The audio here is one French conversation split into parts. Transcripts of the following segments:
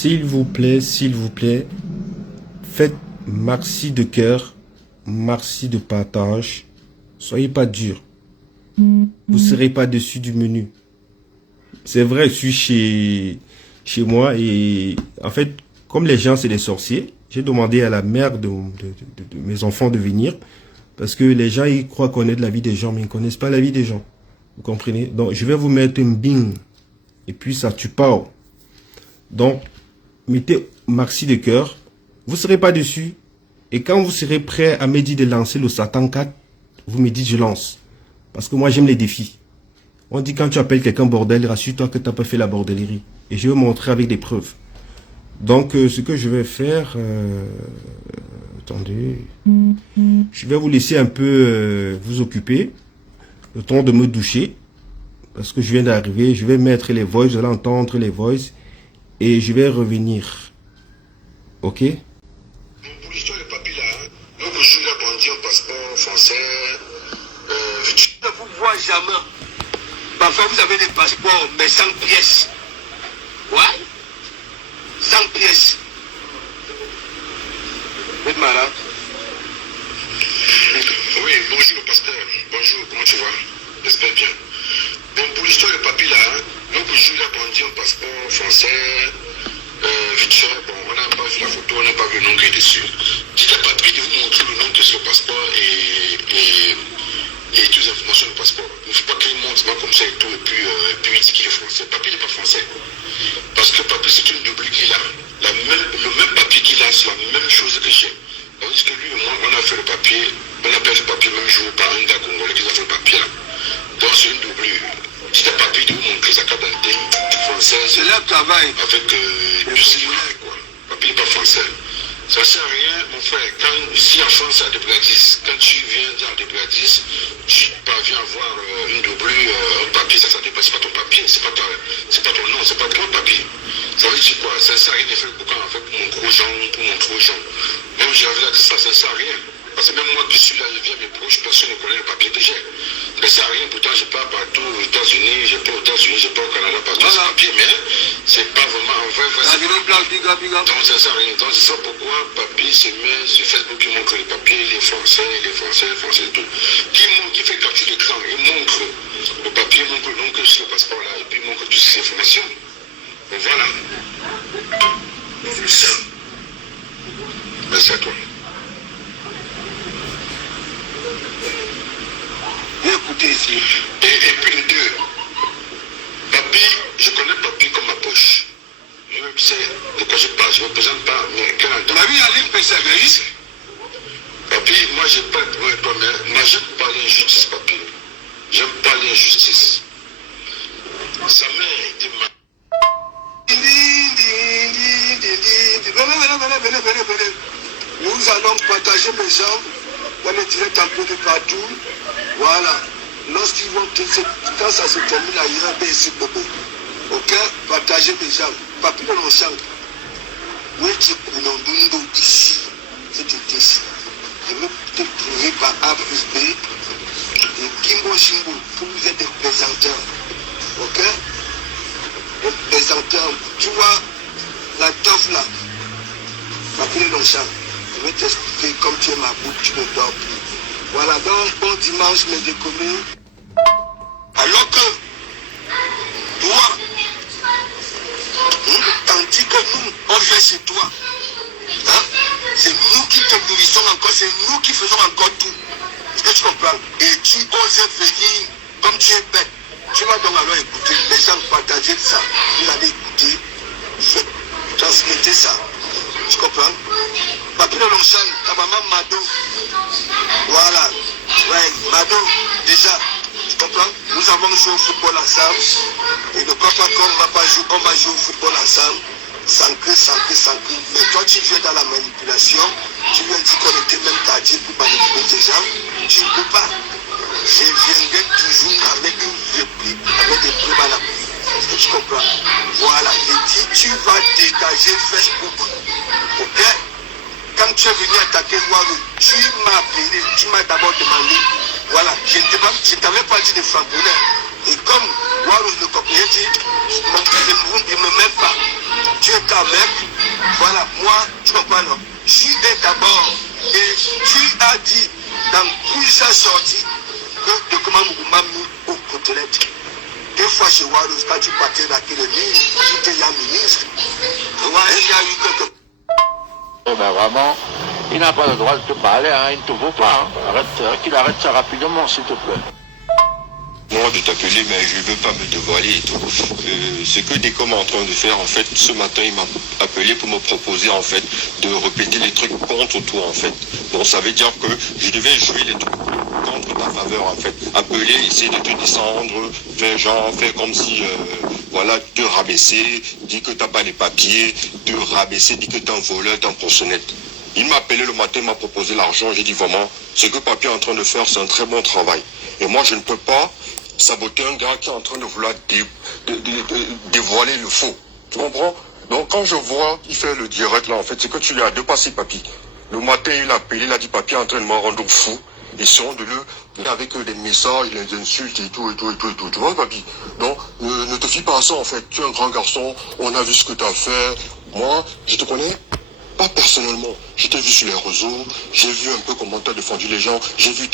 s'il vous plaît, faites merci de cœur, merci de partage. Soyez pas dur. Vous ne serez pas dessus du menu. C'est vrai, je suis chez moi et en fait, comme les gens c'est des sorciers, j'ai demandé à la mère de mes enfants de venir parce que les gens ils croient connaître la vie des gens mais ils ne connaissent pas la vie des gens. Vous comprenez? Donc je vais vous mettre un bing et puis ça tue pas. Donc mettez merci de cœur, vous ne serez pas dessus et quand vous serez prêt à me dire de lancer le Satan 4, vous me dites je lance parce que moi j'aime les défis. On dit quand tu appelles quelqu'un bordel, rassure-toi que tu n'as pas fait la bordellerie. Et je vais vous montrer avec des preuves. Donc, ce que je vais faire... attendez. Je vais vous laisser un peu vous occuper. Le temps de me doucher. Parce que je viens d'arriver. Je vais mettre les voices. Vous allez entendre les voices. Et je vais revenir. Ok? Pour l'histoire de papier là, nous vous jouez la bandit en passeport français. Je ne vous vois jamais. Parfois, vous avez des passeports, mais sans pièces. Ouais? Sans pièces. Oui, madame. Oui, bonjour, le pasteur. Bonjour, comment tu vas? J'espère bien. Bon, pour l'histoire de papier là, nous, vous jouez la bandit en passeport français. Vite fait, bon, on n'a pas vu la photo, on n'a pas vu le nom qui est dessus. Dites à papier de vous montrer le nom qui est sur le passeport et toutes les informations du passeport. Il ne faut pas qu'il monte pas comme ça et tout, et puis il dit qu'il est français. Papier n'est pas français. Parce que papier, c'est une double qu'il a. Le même papier qu'il a, c'est la même chose que j'ai. Tandis que lui, moi, on a fait le papier, on a fait le papier même jour par un gars congolais qui a fait le papier là. Donc c'est une double. Dites à papier de vous montrer sa carte d'identité française. C'est leur travail. Avec tout ce qu'il a, quoi. Papier n'est pas français. Ça sert à rien, mon frère. Si en France, à Debradis, quand tu viens dans Debradis, tu parviens à avoir une double, un papier, ça ne dépasse pas ton papier, c'est pas ton nom, c'est pas ton papier. Ça veut dire quoi? Ça sert à rien de faire beaucoup en fait pour montrer aux gens, Même j'avais là que ça sert à rien. Parce que même moi qui suis là, je viens mes proches, personne ne connaît le papier que j'ai. Ça sert à rien, pourtant je pars partout aux États-Unis, je pars aux États-Unis, je pars au Canada, partout voilà. C'est papier, mais c'est pas vraiment en vrai. Donc ça sert à rien. Donc c'est ça pourquoi papier se met sur Facebook, il montre les papiers, les Français et tout. Qui fait capture d'écran, il montre le papier, il montre le nom que sur le passeport là, et puis il montre toutes ces informations. Donc voilà. C'est ça. Merci à toi. Écoutez ici. Et puis les deux. Papi, je connais Papi comme ma poche. Lui-même sait de quoi je parle. Je ne représente pas américain. Ma vie à l'île Pessagraïs. Papi, moi je n'ai pas de problème toi, mais moi j'aime pas l'injustice, Papi. J'aime pas l'injustice. Sa mère était ma. Venez. Nous allons partager mes jambes dans les directs un peu de partout. Voilà. Lorsqu'ils vont quand ça se termine ailleurs, ben c'est bébé. Ok? Partagez mes jambes. Papi dans nos jambes. Oui, tu es dans ici. C'est ici. Je vais te prouver par A plus B. Et Kimbo Shimbo, pour vous êtes des présenteurs. Ok? Des présenteurs. Tu vois, la toffe là. Papi dans nos jambes. Je vais t'expliquer comme tu es ma boucle, tu ne dors plus. Voilà, donc bon dimanche mes découvertes. Alors que toi, tandis que nous, on vient chez toi, hein, c'est nous qui te nourrissons encore, c'est nous qui faisons encore tout. Est-ce que tu comprends? Et tu oses venir comme tu es bête. Tu vas donc alors écouter, les gens partager ça. Vous allez écouter, transmettez ça. Tu comprends? Papi de Longchamp, ta maman Mado. Voilà. Ouais, Mado, déjà, tu comprends? Nous avons joué au football ensemble. Et ne crois pas qu'on va pas jouer, on va jouer au football ensemble. Sans que. Mais toi, tu viens dans la manipulation. Tu viens dire qu'on était même tardif pour manipuler ces gens. Tu ne peux pas. Je viendrai toujours avec une réplique, avec des preuves à la pluie. Est-ce que tu comprends? Voilà. Et dis, tu vas dégager Facebook. Ok? Quand tu es venu attaquer Warou, tu m'as appelé, tu m'as d'abord demandé, voilà, je ne t'avais pas dit de frapponnais. Et comme Warou ne comprenait, dit, ne me mets pas. tu es ta mec, voilà, moi, tu comprends, non? Tu es d'abord, et tu as dit dans plusieurs sorties que de comment vous m'avez mis aux côtelettes. Des fois chez Wados, quand tu partais dans le ministre, tu étais là ministre. Il y a eu quelque... Eh ben vraiment, il n'a pas le droit de te parler, hein, il ne te vaut pas. Hein. Arrête, qu'il arrête ça rapidement, s'il te plaît. Moi de t'appeler, mais je ne veux pas me dévoiler et tout. Ce que Décom est en train de faire, en fait, ce matin, il m'a appelé pour me proposer, en fait, de répéter les trucs contre toi, en fait. Donc ça veut dire que je devais jouer les trucs contre ta faveur, en fait. Appeler, essayer de te descendre, faire comme si, voilà, te rabaisser, dire que tu n'as pas les papiers, te rabaisser, dire que tu es un voleur, tu es un poinçonnette. Il m'a appelé le matin, il m'a proposé l'argent, j'ai dit vraiment, ce que Papi est en train de faire, c'est un très bon travail. Et moi, je ne peux pas saboter un gars qui est en train de vouloir dévoiler le faux. Tu comprends? Donc quand je vois qu'il fait le direct là, en fait, c'est que tu lui as dépassé Papi. Le matin, il a appelé, il a dit Papi est en train de me rendre fou. Ils sont de lui avec des messages, les insultes et tout. Tu vois, Papi? Donc, ne te fie pas à ça, en fait. Tu es un grand garçon, on a vu ce que tu as fait. Moi, je te connais pas personnellement. Je t'ai vu sur les réseaux, j'ai vu un peu comment tu as défendu les gens, j'ai vu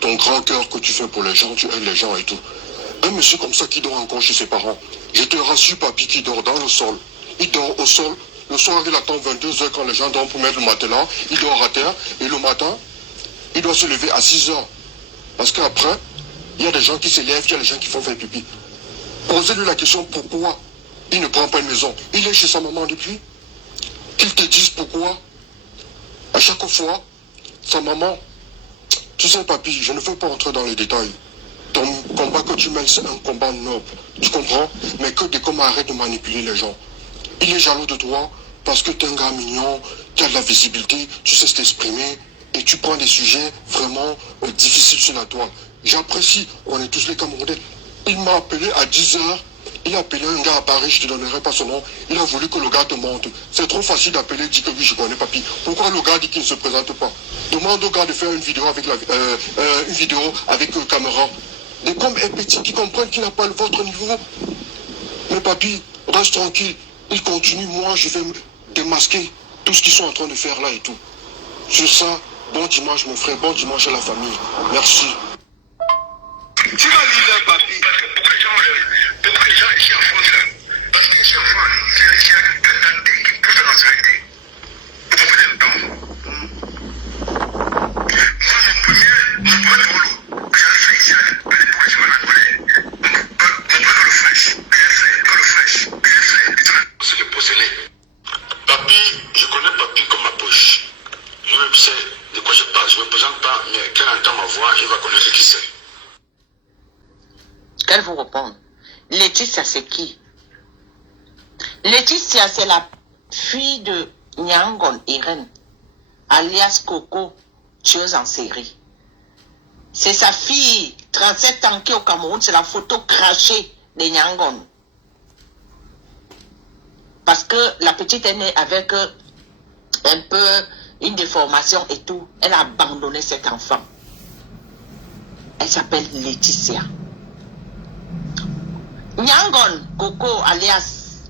ton grand cœur que tu fais pour les gens, tu aides les gens et tout. Un monsieur comme ça qui dort encore chez ses parents, je te rassure, Papi, qui dort dans le sol. Il dort au sol. Le soir, il attend 22h quand les gens dorment pour mettre le matelas. Il dort à terre. Et le matin, il doit se lever à 6h. Parce qu'après, il y a des gens qui se lèvent, il y a des gens qui font faire pipi. Posez-lui la question pourquoi il ne prend pas une maison. Il est chez sa maman depuis. Qu'il te dise pourquoi. À chaque fois, sa maman... Tu sais, Papi, je ne veux pas entrer dans les détails. Ton combat que tu mènes, c'est un combat noble. Tu comprends? Mais que Décom arrête de manipuler les gens. Il est jaloux de toi parce que tu es un gars mignon, tu as de la visibilité, tu sais t'exprimer et tu prends des sujets vraiment difficiles sur la toile. J'apprécie, on est tous les Camerounais. Il m'a appelé à 10h. Il a appelé un gars à Paris, je ne te donnerai pas son nom. Il a voulu que le gars te monte. C'est trop facile d'appeler, dit que oui, je connais Papi. Pourquoi le gars dit qu'il ne se présente pas? Demande au gars de faire une vidéo avec caméra. Décom est petit, qui comprennent qu'il n'a pas votre niveau. Mais Papi, reste tranquille. Il continue, moi je vais me démasquer tout ce qu'ils sont en train de faire là et tout. Sur ça, bon dimanche mon frère, bon dimanche à la famille. Merci. Tu vas lire, Papi. Pourquoi les gens ici en France là? Parce qu'ici en France, c'est un candidat qui pousse la nationalité. Vous comprenez le temps? Moi, mon premier boulot que j'avais fait ici, à l'époque, je m'en appelais. Mon premier le fraîche, que j'ai fait. C'est le posséder. Papi, je connais Papi comme ma poche. Lui-même sait de quoi je parle. Je ne me présente pas, mais quand il entend ma voix, il va connaître qui c'est. Qu'elle vous réponde. Laetitia, c'est qui? Laetitia, c'est la fille de Nyangon Irene, alias Coco, tueuse en série. C'est sa fille, 37 ans, qui est au Cameroun, c'est la photo crachée de Nyangon. Parce que la petite est née avec un peu une déformation et tout. Elle a abandonné cet enfant. Elle s'appelle Laetitia. Nyangon Coco, alias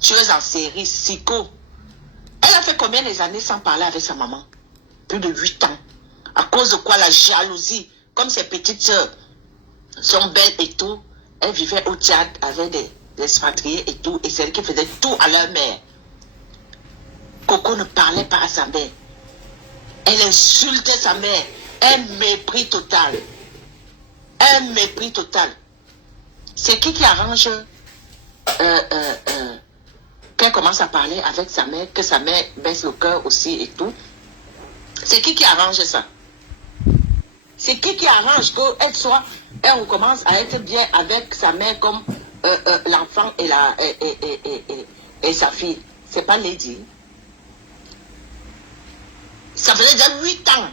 tueuse en série, Siko. Elle a fait combien d'années sans parler avec sa maman? Plus de 8 ans. À cause de quoi? La jalousie. Comme ses petites sœurs sont belles et tout, elle vivait au Tchad avec des expatriés et tout, et c'est elle qui faisait tout à leur mère. Coco ne parlait pas à sa mère. Elle insultait sa mère. Un mépris total. Un mépris total. C'est qui arrange qu'elle commence à parler avec sa mère, que sa mère baisse le cœur aussi et tout? C'est qui arrange ça? C'est qui arrange qu'elle recommence à être bien avec sa mère comme l'enfant et sa fille? C'est pas Lady. Ça faisait déjà 8 ans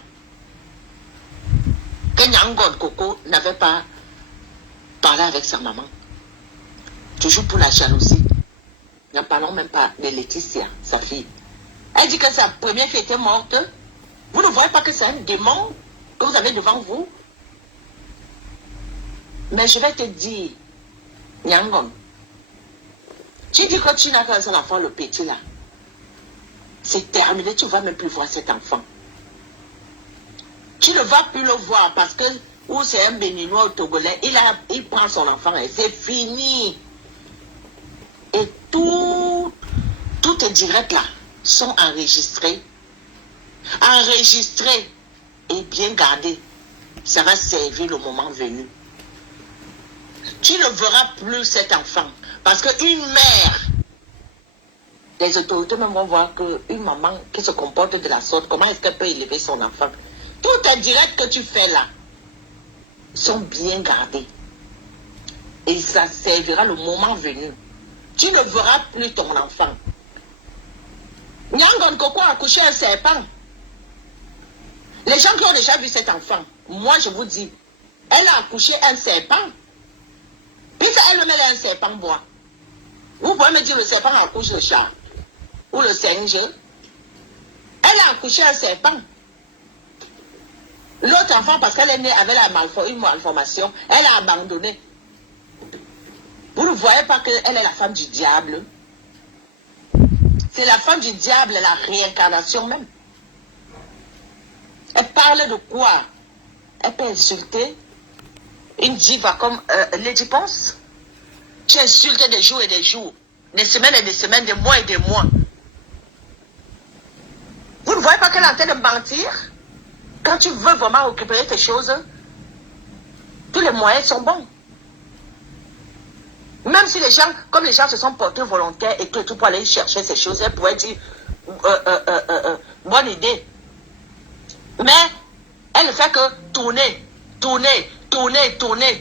que Nyangon Coco n'avait pas parlé avec sa maman. Toujours pour la jalousie. N'en parlons même pas de Laetitia, sa fille. Elle dit que sa première fille était morte. Vous ne voyez pas que c'est un démon que vous avez devant vous? Mais je vais te dire, Nyangon, Tu dis que tu n'as qu'un seul enfant, le petit là. C'est terminé, tu ne vas même plus voir cet enfant. Tu ne vas plus le voir parce que, ou c'est un Béninois ou Togolais, il prend son enfant et c'est fini. Et tous tes directs là sont enregistrés. Enregistrés et bien gardés. Ça va servir le moment venu. Tu ne verras plus cet enfant. Parce qu'une mère, les autorités même vont voir qu'une maman qui se comporte de la sorte, comment est-ce qu'elle peut élever son enfant? Tous tes directs que tu fais là sont bien gardés. Et ça servira le moment venu. Tu ne verras plus ton enfant. Nyangon Koko a accouché un serpent. Les gens qui ont déjà vu cet enfant, moi je vous dis, elle a accouché un serpent. Puis ça, elle met un serpent bois. Vous pouvez me dire le serpent accouche le chat ou le singe. Elle a accouché un serpent. L'autre enfant, parce qu'elle est née avec une malformation, elle a abandonné. Vous ne voyez pas qu'elle est la femme du diable? C'est la femme du diable, la réincarnation même. Elle parle de quoi? Elle peut insulter une diva comme Lady Ponce. Tu insultes des jours et des jours, des semaines et des semaines, des mois et des mois. Vous ne voyez pas qu'elle est en train de mentir? Quand tu veux vraiment récupérer tes choses, tous les moyens sont bons. Même si les gens, comme les gens se sont portés volontaires et que tout pour aller chercher ces choses, elle pourrait dire bonne idée. Mais elle ne fait que tourner,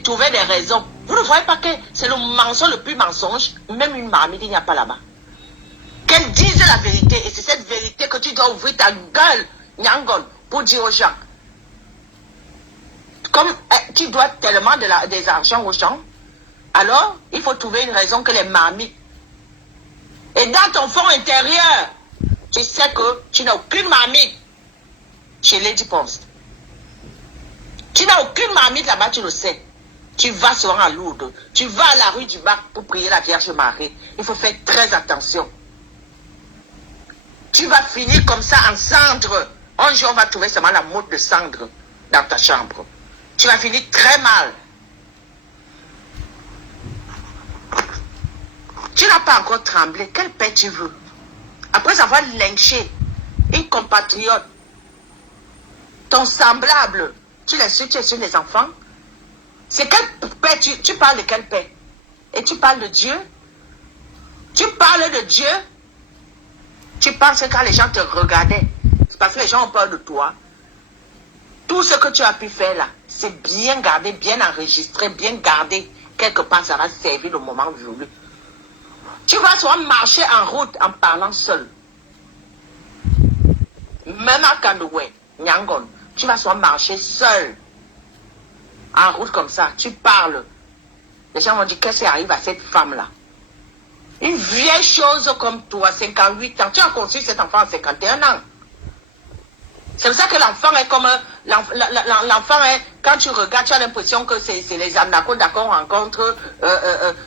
trouver des raisons. Vous ne voyez pas que c'est le mensonge le plus mensonge, même une marmite, il n'y a pas là-bas. Qu'elle dise la vérité, et c'est cette vérité que tu dois ouvrir ta gueule, Nyangon, pour dire aux gens. Comme tu dois tellement des argent aux gens, alors il faut trouver une raison que les marmites. Et dans ton fond intérieur, tu sais que tu n'as aucune marmite chez Lady Post. Tu n'as aucune marmite là-bas, tu le sais. Tu vas souvent à Lourdes. Tu vas à la rue du Bac pour prier la Vierge Marie. Il faut faire très attention. Tu vas finir comme ça en cendre. Un jour, on va trouver seulement la mode de cendre dans ta chambre. Tu vas finir très mal. Tu n'as pas encore tremblé. Quelle paix tu veux? Après avoir lynché une compatriote, ton semblable, tu l'insultes sur les enfants. C'est quelle paix tu parles de quelle paix? Et tu parles de Dieu? Tu parles de Dieu? Tu penses que quand les gens te regardaient, c'est parce que les gens ont peur de toi. Tout ce que tu as pu faire là, c'est bien gardé, bien enregistré, bien gardé. Quelque part, ça va servir le moment voulu. Tu vas souvent marcher en route en parlant seul. Même à Kandoué, Nyangon, tu vas souvent marcher seul. En route comme ça, tu parles. Les gens vont dire, qu'est-ce qui arrive à cette femme-là? Une vieille chose comme toi, 58 ans. Tu as conçu cet enfant à 51 ans. C'est pour ça que l'enfant est comme... L'enfant est... Quand tu regardes, tu as l'impression que c'est les Amnako qu'on rencontre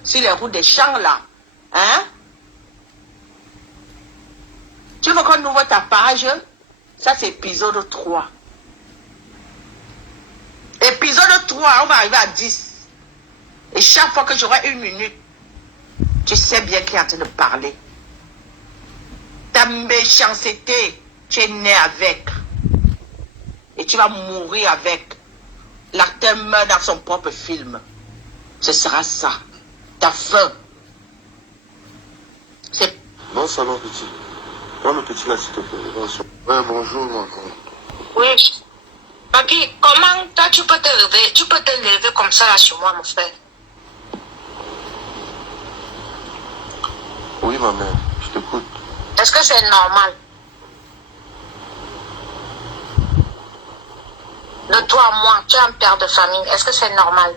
sur les routes des champs, là. Hein? Tu veux qu'on ouvre ta page? Ça, c'est épisode 3. Épisode 3, on va arriver à 10. Et chaque fois que j'aurai une minute, tu sais bien qui est en train de parler. Ta méchanceté, tu es né avec. Et tu vas mourir avec. L'acteur meurt dans son propre film. Ce sera ça. Ta fin. C'est... Non, ça va, petit. Prends le petit là, s'il te plaît. Ouais, bonjour, moi. Oui. Papi, comment toi tu peux te lever? Tu peux te lever comme ça là sur moi, mon frère? Oui, ma mère, je t'écoute. Est-ce que c'est normal? De toi à moi, tu es un père de famille. Est-ce que c'est normal?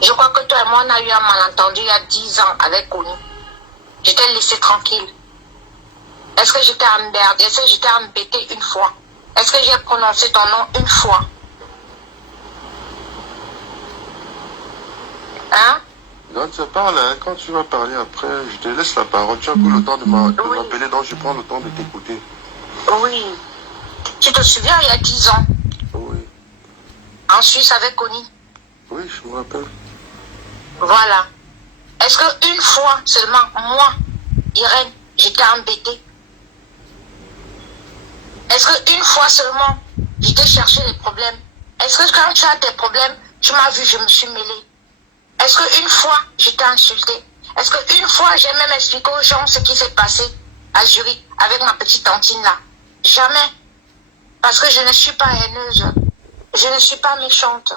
Je crois que toi et moi, on a eu un malentendu il y a 10 ans avec Kony. Je t'ai laissé tranquille. Est-ce que je t'ai emmerdé? Est-ce que je t'ai embêté une fois? Est-ce que j'ai prononcé ton nom une fois? Hein? Quand tu parles, hein, quand tu vas parler après, je te laisse la parole. Tu as pris le temps de m'appeler, donc je prends le temps de t'écouter. Oui. Tu te souviens, il y a 10 ans, Oui. en Suisse avec Connie? Oui, je me rappelle. Voilà. Est-ce qu'une fois seulement, moi, Irène, j'étais embêtée? Est-ce qu'une fois seulement, j'étais chercher les problèmes? Est-ce que quand tu as des problèmes, tu m'as vu, je me suis mêlée? Est-ce qu'une fois, j'étais insultée? Est-ce qu'une fois, j'ai même expliqué aux gens ce qui s'est passé à Zurich avec ma petite tantine là? Jamais. Parce que je ne suis pas haineuse. Je ne suis pas méchante.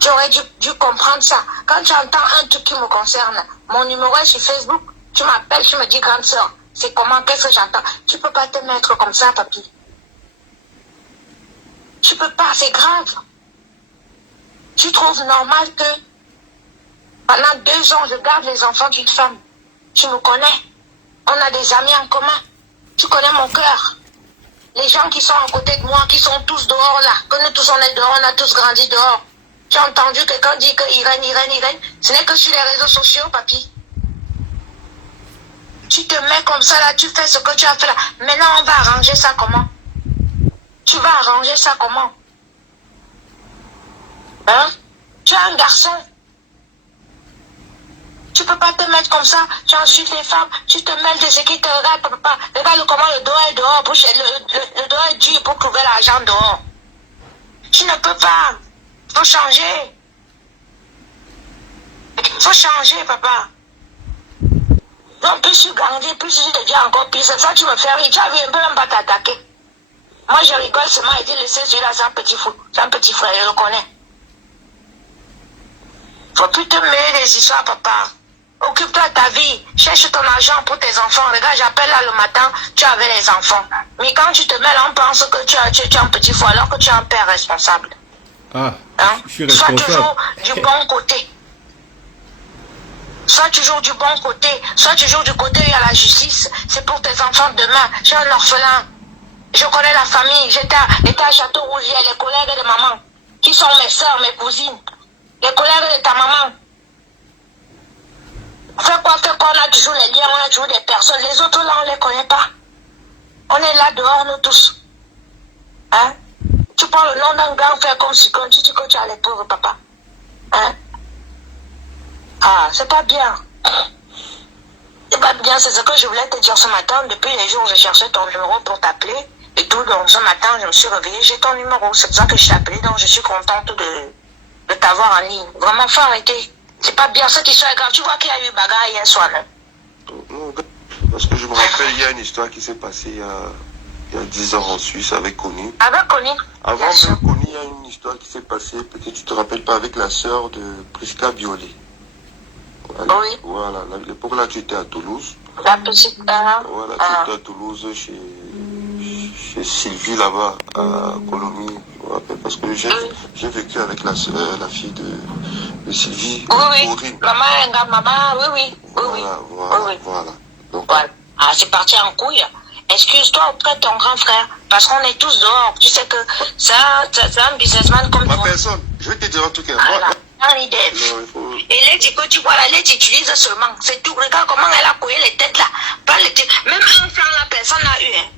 Tu aurais dû comprendre ça. Quand tu entends un truc qui me concerne, mon numéro est sur Facebook, tu m'appelles, tu me dis grande sœur, c'est comment, qu'est-ce que j'entends? Tu peux pas te mettre comme ça, papy. Tu peux pas, c'est grave. Tu trouves normal que pendant 2 ans, je garde les enfants d'une femme? Tu me connais. On a des amis en commun. Tu connais mon cœur. Les gens qui sont à côté de moi, qui sont tous dehors là, que nous tous on est dehors, on a tous grandi dehors. Tu as entendu quelqu'un dire que Irène, ce n'est que sur les réseaux sociaux, papy. Tu te mets comme ça là, tu fais ce que tu as fait là. Maintenant, on va arranger ça comment? Tu vas arranger ça comment? Hein? Tu es un garçon. Tu peux pas te mettre comme ça, tu insultes les femmes, tu te mêles de ce qui te regarde, papa. Regarde comment le dos est dehors, le dos est dur pour trouver l'argent dehors. Tu ne peux pas. Faut changer. Faut changer, papa. Donc, plus tu grandis, plus tu deviens encore pire. C'est ça tu me fais rire. Tu as vu, un peu même pas t'attaquer. Moi, je rigole seulement et dis, laissez celui-là, c'est un petit fou. C'est un petit frère, je le connais. Faut plus te mêler des histoires, papa. Occupe-toi de ta vie. Cherche ton argent pour tes enfants. Regarde, j'appelle là le matin, tu avais les enfants. Mais quand tu te mêles, on pense que tu es un petit fou alors que tu es un père responsable. Ah, Hein? je suis responsable. Sois toujours du bon côté. Sois toujours du bon côté. Sois toujours du côté où il y a la justice. C'est pour tes enfants demain. Je suis un orphelin. Je connais la famille. J'étais à Château-Rouge. Il y a les collègues de maman qui sont mes soeurs, mes cousines. Les collègues de ta maman. Fais quoi on a toujours les liens, on a toujours des personnes. Les autres là, on ne les connaît pas. On est là dehors, nous tous. Hein? Tu prends le nom d'un grand frère comme si tu dis que tu as les pauvres, papa. Hein? Ah, c'est pas bien. C'est pas bien, c'est ce que je voulais te dire ce matin. Depuis les jours, je cherchais ton numéro pour t'appeler. Et tout, donc ce matin, je me suis réveillée, j'ai ton numéro. C'est pour ça que je t'ai appelé, donc je suis contente de t'avoir en ligne. Vraiment, faut arrêter. C'est pas bien, cette histoire est grave. Tu vois qu'il y a eu bagarre hier soir, non? Non, parce que je me rappelle, il y a une histoire qui s'est passée il y a 10 ans en Suisse avec Connie. Avec Connie? Avant même Connie, il y a une histoire qui s'est passée, peut-être tu te rappelles pas, avec la sœur de Prisca Biolay. Oui. Voilà, l'époque là, tu étais à Toulouse. La petite. Voilà, tu étais à Toulouse chez Sylvie là-bas, à Colombie. Je me rappelle parce que j'ai vécu avec la fille de Sylvie. Oui. Maman, oui. Voilà. Donc, voilà. Ah, c'est parti en couille. Excuse-toi auprès de ton grand frère, parce qu'on est tous dehors. Tu sais que c'est un businessman comme toi. Ma personne, je vais te dire un truc. Voilà. Et les que tu vois là, les utilise seulement. C'est tout. Regarde comment elle a couillé les têtes là. Pas les têtes. Même un franc, la personne n'a eu. Hein.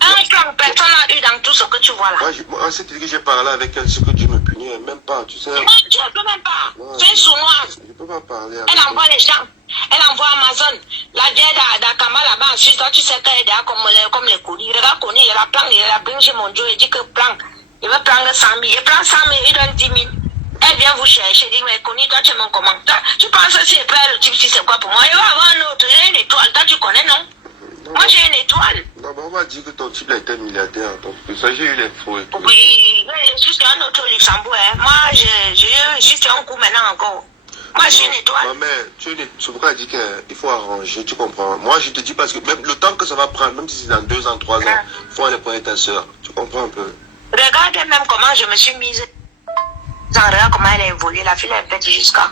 Un franc, personne n'a eu dans tout ce que tu vois là. Moi, c'est que j'ai parlé avec elle, ce que Dieu me punit, même pas, tu sais. Non, tu ne peux même pas. C'est une sournoise. Je ne peux pas parler avec elle. Elle envoie les gens. Elle envoie Amazon. La vieille d'Akama là-bas en Suisse, toi, tu sais qu'elle est derrière comme les colis. Regarde, Connie, il a plan, il a bien chez mon Dieu, il dit que plan. Il va prendre 100 000. Il prend 100 000, il donne 10 000. Elle vient vous chercher, il dit, mais Connie, toi, tu m'en commandes. Tu penses que si elle perd le type, si c'est quoi pour moi? Il va avoir un autre, il a une étoile. Toi, tu connais, non? Moi, j'ai une étoile. Non, mais on va dire que ton type a été milliardaire. Donc, ça, j'ai eu les faux. Oui, je suis un autre Luxembourg. Hein. Moi, je suis un coup maintenant encore. Moi, je suis une étoile. Non, mais c'est pourquoi elle dit qu'il faut arranger, tu comprends. Moi, je te dis parce que même le temps que ça va prendre, même si c'est dans 2 ans, 3 ans, il faut aller prendre ta soeur. Tu comprends un peu? Regarde même comment je me suis mise. Regarde comment elle a évolué. La fille, elle pète jusqu'à.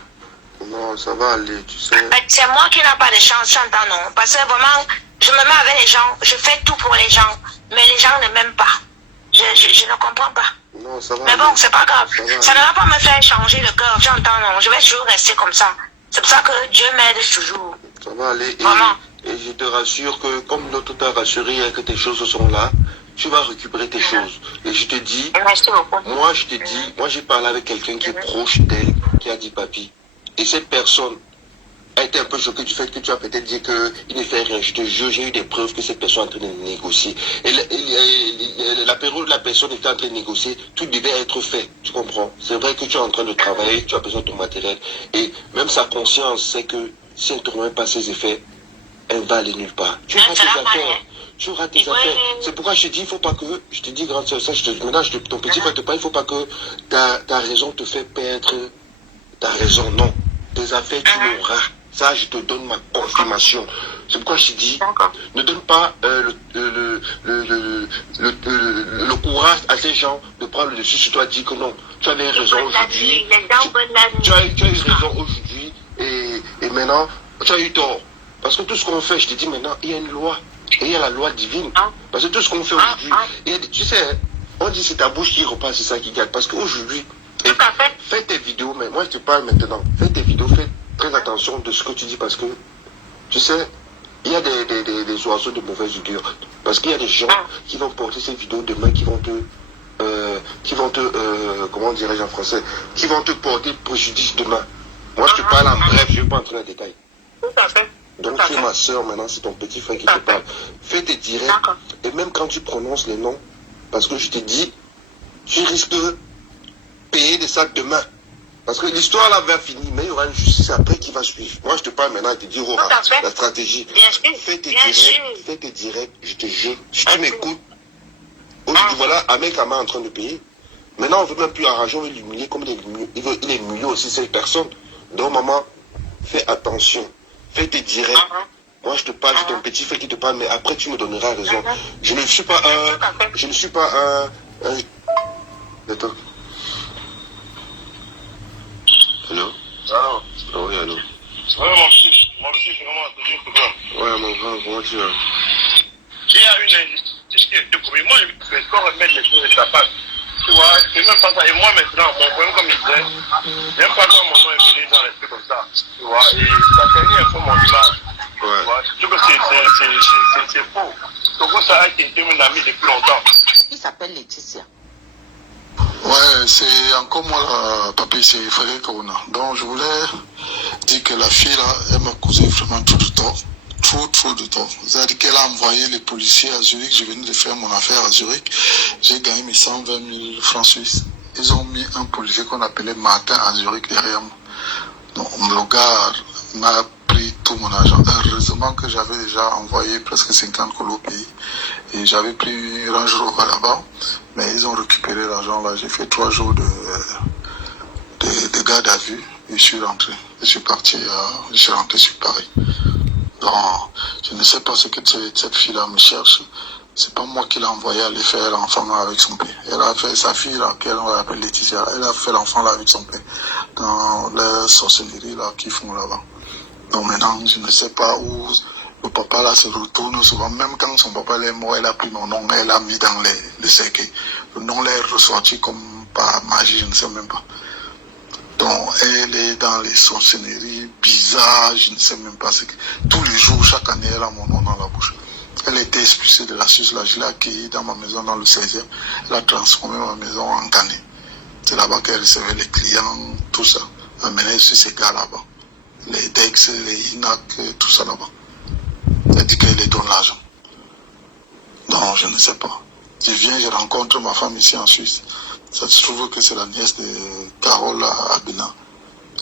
Non, ça va aller, tu sais. C'est moi qui n'ai pas de chance, j'entends, non. Parce que vraiment, je me mets avec les gens, je fais tout pour les gens, mais les gens ne m'aiment pas. Je ne comprends pas. Non, ça va. Mais bon, c'est pas grave. Ça ne aller. va pas me faire changer le cœur. J'entends, non. Je vais toujours rester comme ça. C'est pour ça que Dieu m'aide toujours. Ça va aller. Vraiment. Et je te rassure que comme l'autre t'a rassuré que tes choses sont là, tu vas récupérer tes choses. Et je te dis, Merci beaucoup. moi j'ai parlé avec quelqu'un qui est proche d'elle, qui a dit papi. Et cette personne a été un peu choquée du fait que tu as peut-être dit qu'il ne fait rien. Je te jure, j'ai eu des preuves que cette personne est en train de négocier. Et la période où la personne était en train de négocier, tout devait être fait. Tu comprends? C'est vrai que tu es en train de travailler, tu as besoin de ton matériel. Et même sa conscience sait que si elle ne te remet pas ses effets, elle va aller nulle part. Tu auras tes affaires. Tu auras tes affaires. C'est pourquoi je te dis, il faut pas que, je te dis, grande soeur, ça, maintenant, ton petit frère te parle, il faut pas que ta raison te fait perdre ta raison. Non. Tes affaires, tu l'auras. Ça, je te donne ma confirmation. C'est pourquoi je te dis, ne donne pas le courage à ces gens de prendre le dessus sur toi, dire que non, tu avais raison aujourd'hui. Tu as eu raison aujourd'hui et maintenant, tu as eu tort. Parce que tout ce qu'on fait, je te dis maintenant, il y a une loi. Et il y a la loi divine. Parce que tout ce qu'on fait aujourd'hui, tu sais, on dit c'est ta bouche qui repasse, c'est ça qui gagne. Parce qu'aujourd'hui, fais tes vidéos, mais moi je te parle maintenant. Fais tes vidéos, fais très attention de ce que tu dis parce que, tu sais, il y a des oiseaux de mauvaise augure. Parce qu'il y a des gens qui vont porter ces vidéos demain, qui vont te, comment dirais-je en français, qui vont te porter préjudice demain. Moi je te parle en bref, je ne vais pas entrer dans les détails. Tout à fait. Donc tu es ma soeur, maintenant c'est ton petit frère qui te parle. Fais tes directs, et même quand tu prononces les noms, parce que je te dis, tu risques de payer des sacs demain. Parce que l'histoire là va finir, mais il y aura une justice après qui va suivre. Moi je te parle maintenant et te dis, la stratégie. Fais tes directs, je te jure. Si tu m'écoutes, aujourd'hui voilà, Ahmed Kama est en train de payer. Maintenant on ne veut même plus arranger, on veut l'humilier comme il veut humilier aussi cette personne. Donc maman, fais attention. Fais tes directs. Moi, je te parle, c'est ton petit frère qui te parle, mais après, tu me donneras raison. Je ne suis pas un... Attends. Allô? Alors, Oui, allô. ouais, mon petit, vraiment, c'est Ouais, mon grand, comment tu vas? il y a une injustice qui est commise. Moi, je vais encore remettre les choses de sa part. Tu vois, c'est même pas ça. Et moi, maintenant, mon problème, comme il disait, j'aime pas quand mon nom est venu dans l'esprit comme ça. Tu vois, et ça ternit un peu mon image. Ouais. Tu vois, je trouve que c'est faux. Donc, ça a été mon ami depuis longtemps. Il s'appelle Laetitia. Ouais, c'est encore moi, là, papi, c'est Frédéric Corona. Donc, je voulais dire que la fille, là, elle m'a causé vraiment tout de temps. Trop de temps. C'est-à-dire qu'elle a envoyé les policiers à Zurich. Je venais de faire mon affaire à Zurich. J'ai gagné mes 120 000 francs suisses. Ils ont mis un policier qu'on appelait Martin à Zurich derrière moi. Donc, le gars m'a pris tout mon argent. Heureusement que j'avais déjà envoyé presque 50 colos au pays. Et j'avais pris une Range Rover là-bas. Mais ils ont récupéré l'argent là. J'ai fait 3 jours de garde à vue. Et je suis rentré. Je suis rentré sur Paris. Donc, je ne sais pas ce que cette fille-là me cherche. C'est pas moi qui l'ai envoyé aller faire l'enfant là avec son père. Elle a fait sa fille là, qu'elle appelle Laetitia, elle a fait l'enfant là avec son père. Dans les sorcelleries là qu'ils font là-bas. Donc maintenant, je ne sais pas où le papa là se retourne souvent. Même quand son papa est mort, elle a pris mon nom, elle l'a mis dans les cercueils. Le nom là est ressorti comme par magie, je ne sais même pas. Donc, elle est dans les sorcelleries bizarres, je ne sais même pas ce que... Tous les jours, chaque année, elle a mon nom dans la bouche. Elle était expulsée de la Suisse, là, je l'ai accueillie dans ma maison dans le 16e. Elle a transformé ma maison en canet. C'est là-bas qu'elle recevait les clients, tout ça. Elle amenait sur ces gars là-bas. Les Dex, les Inac, tout ça là-bas. Elle dit qu'elle les donne l'argent. Non, je ne sais pas. Je viens, je rencontre ma femme ici en Suisse. Ça se trouve que c'est la nièce de Carole Abena.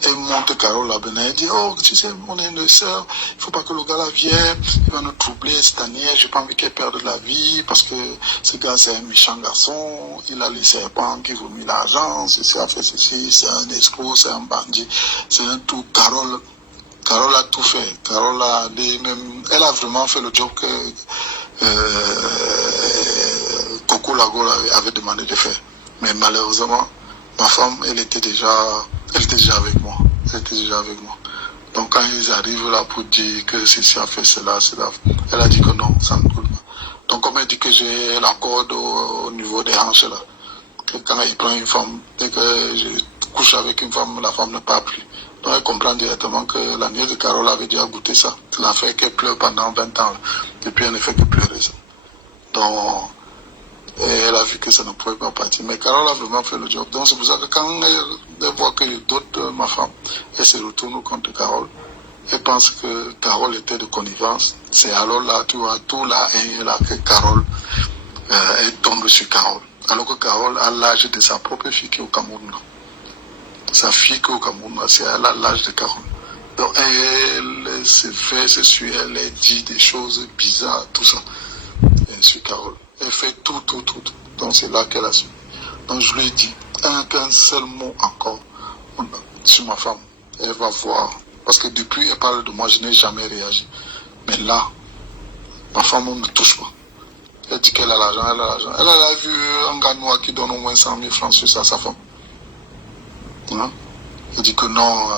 Elle monte Carole Abena, elle dit, oh, tu sais, on est une sœur, il ne faut pas que le gars là vienne, il va nous troubler cette année, je n'ai pas envie qu'elle perde la vie, parce que ce gars c'est un méchant garçon, il a les serpents qui vomit l'argent, c'est a fait ceci, c'est un escroc, c'est un bandit, c'est un tout. Carole a tout fait. Carole a elle a vraiment fait le job que Coco Lago avait demandé de faire. Mais malheureusement, ma femme, elle était déjà avec moi. Donc quand ils arrivent là pour dire que ceci a fait cela, elle a dit que non, ça ne coule pas. Donc, comme elle dit que j'ai la corde au niveau des hanches, là, que quand il prend une femme, dès que je couche avec une femme, la femme ne part plus. Donc, elle comprend directement que la nièce de Carole avait déjà goûté ça. Ça l'a fait qu'elle pleure pendant 20 ans, là. Depuis, elle ne fait que pleurer ça. Donc, elle a vu que ça ne pouvait pas partir. Mais Carole a vraiment fait le job. Donc, c'est pour ça que quand elle voit que d'autres, ma femme, elle se retourne contre Carole. Elle pense que Carole était de connivence. C'est alors là, tu vois, tout la haine là que Carole, elle tombe sur Carole. Alors que Carole a l'âge de sa propre fille qui est au Cameroun. Là. Sa fille qui est au Cameroun, là, c'est elle a l'âge de Carole. Donc elle se fait, se suit, elle dit des choses bizarres, tout ça, sur Carole. Elle fait tout. Donc c'est là qu'elle a su. Donc je lui ai dit, qu'un seul mot encore sur ma femme. Elle va voir. Parce que depuis, elle parle de moi, je n'ai jamais réagi. Mais là, ma femme ne me touche pas. Elle dit qu'elle a l'argent, Elle a vu un gars noir qui donne au moins 100 000 francs sur ça à sa femme. Hein? Elle dit que non,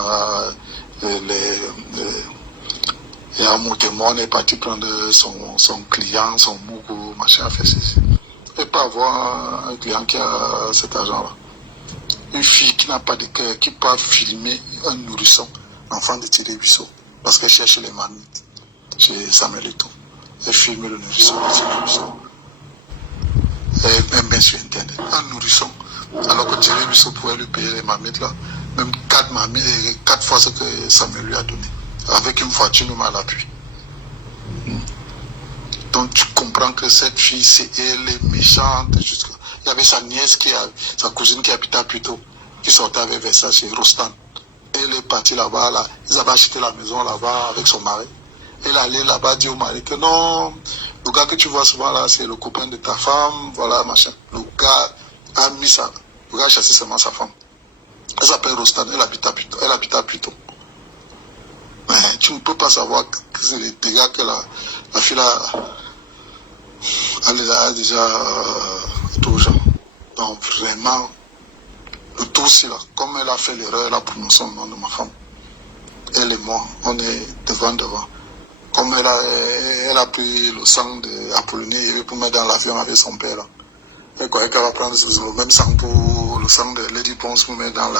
et à mon témoin, on est parti prendre son client, son mougou, machin, fait ceci. Elle peut avoir un client qui a cet argent-là. Une fille qui n'a pas de cœur, qui peut filmer un nourrisson, enfant de Thierry Buisson, parce qu'elle cherche les manites chez Samuel Eto'o. Elle filme le nourrisson de Thierry Buisson. Elle met sur Internet un nourrisson, alors que Thierry Buisson pouvait lui payer les mamites là, même 4 fois ce que Samuel lui a donné, avec une voiture même à l'appui. Donc tu comprends que cette fille, elle est méchante. Il y avait sa nièce, sa cousine qui habitait plus tôt, qui sortait avec Versace chez Rostan. Elle est partie là-bas, là. Ils avaient acheté la maison là-bas avec son mari. Elle allait là-bas dire au mari que non, le gars que tu vois souvent là, c'est le copain de ta femme, voilà, machin. Le gars a mis ça. Le gars a chassé seulement sa femme. Elle s'appelle Rostan, elle habite à Pluton. Mais tu ne peux pas savoir que c'est les dégâts que la fille a déjà tout aux gens. Donc vraiment, le tout aussi là, comme elle a fait l'erreur, elle a prononcé le nom de ma femme. Elle et moi, on est devant. Comme elle a pris le sang d'Apollinaire pour mettre dans l'avion avec son père là. Elle croyait qu'elle va prendre le même sang pour le sang de Lady Ponce pour mettre dans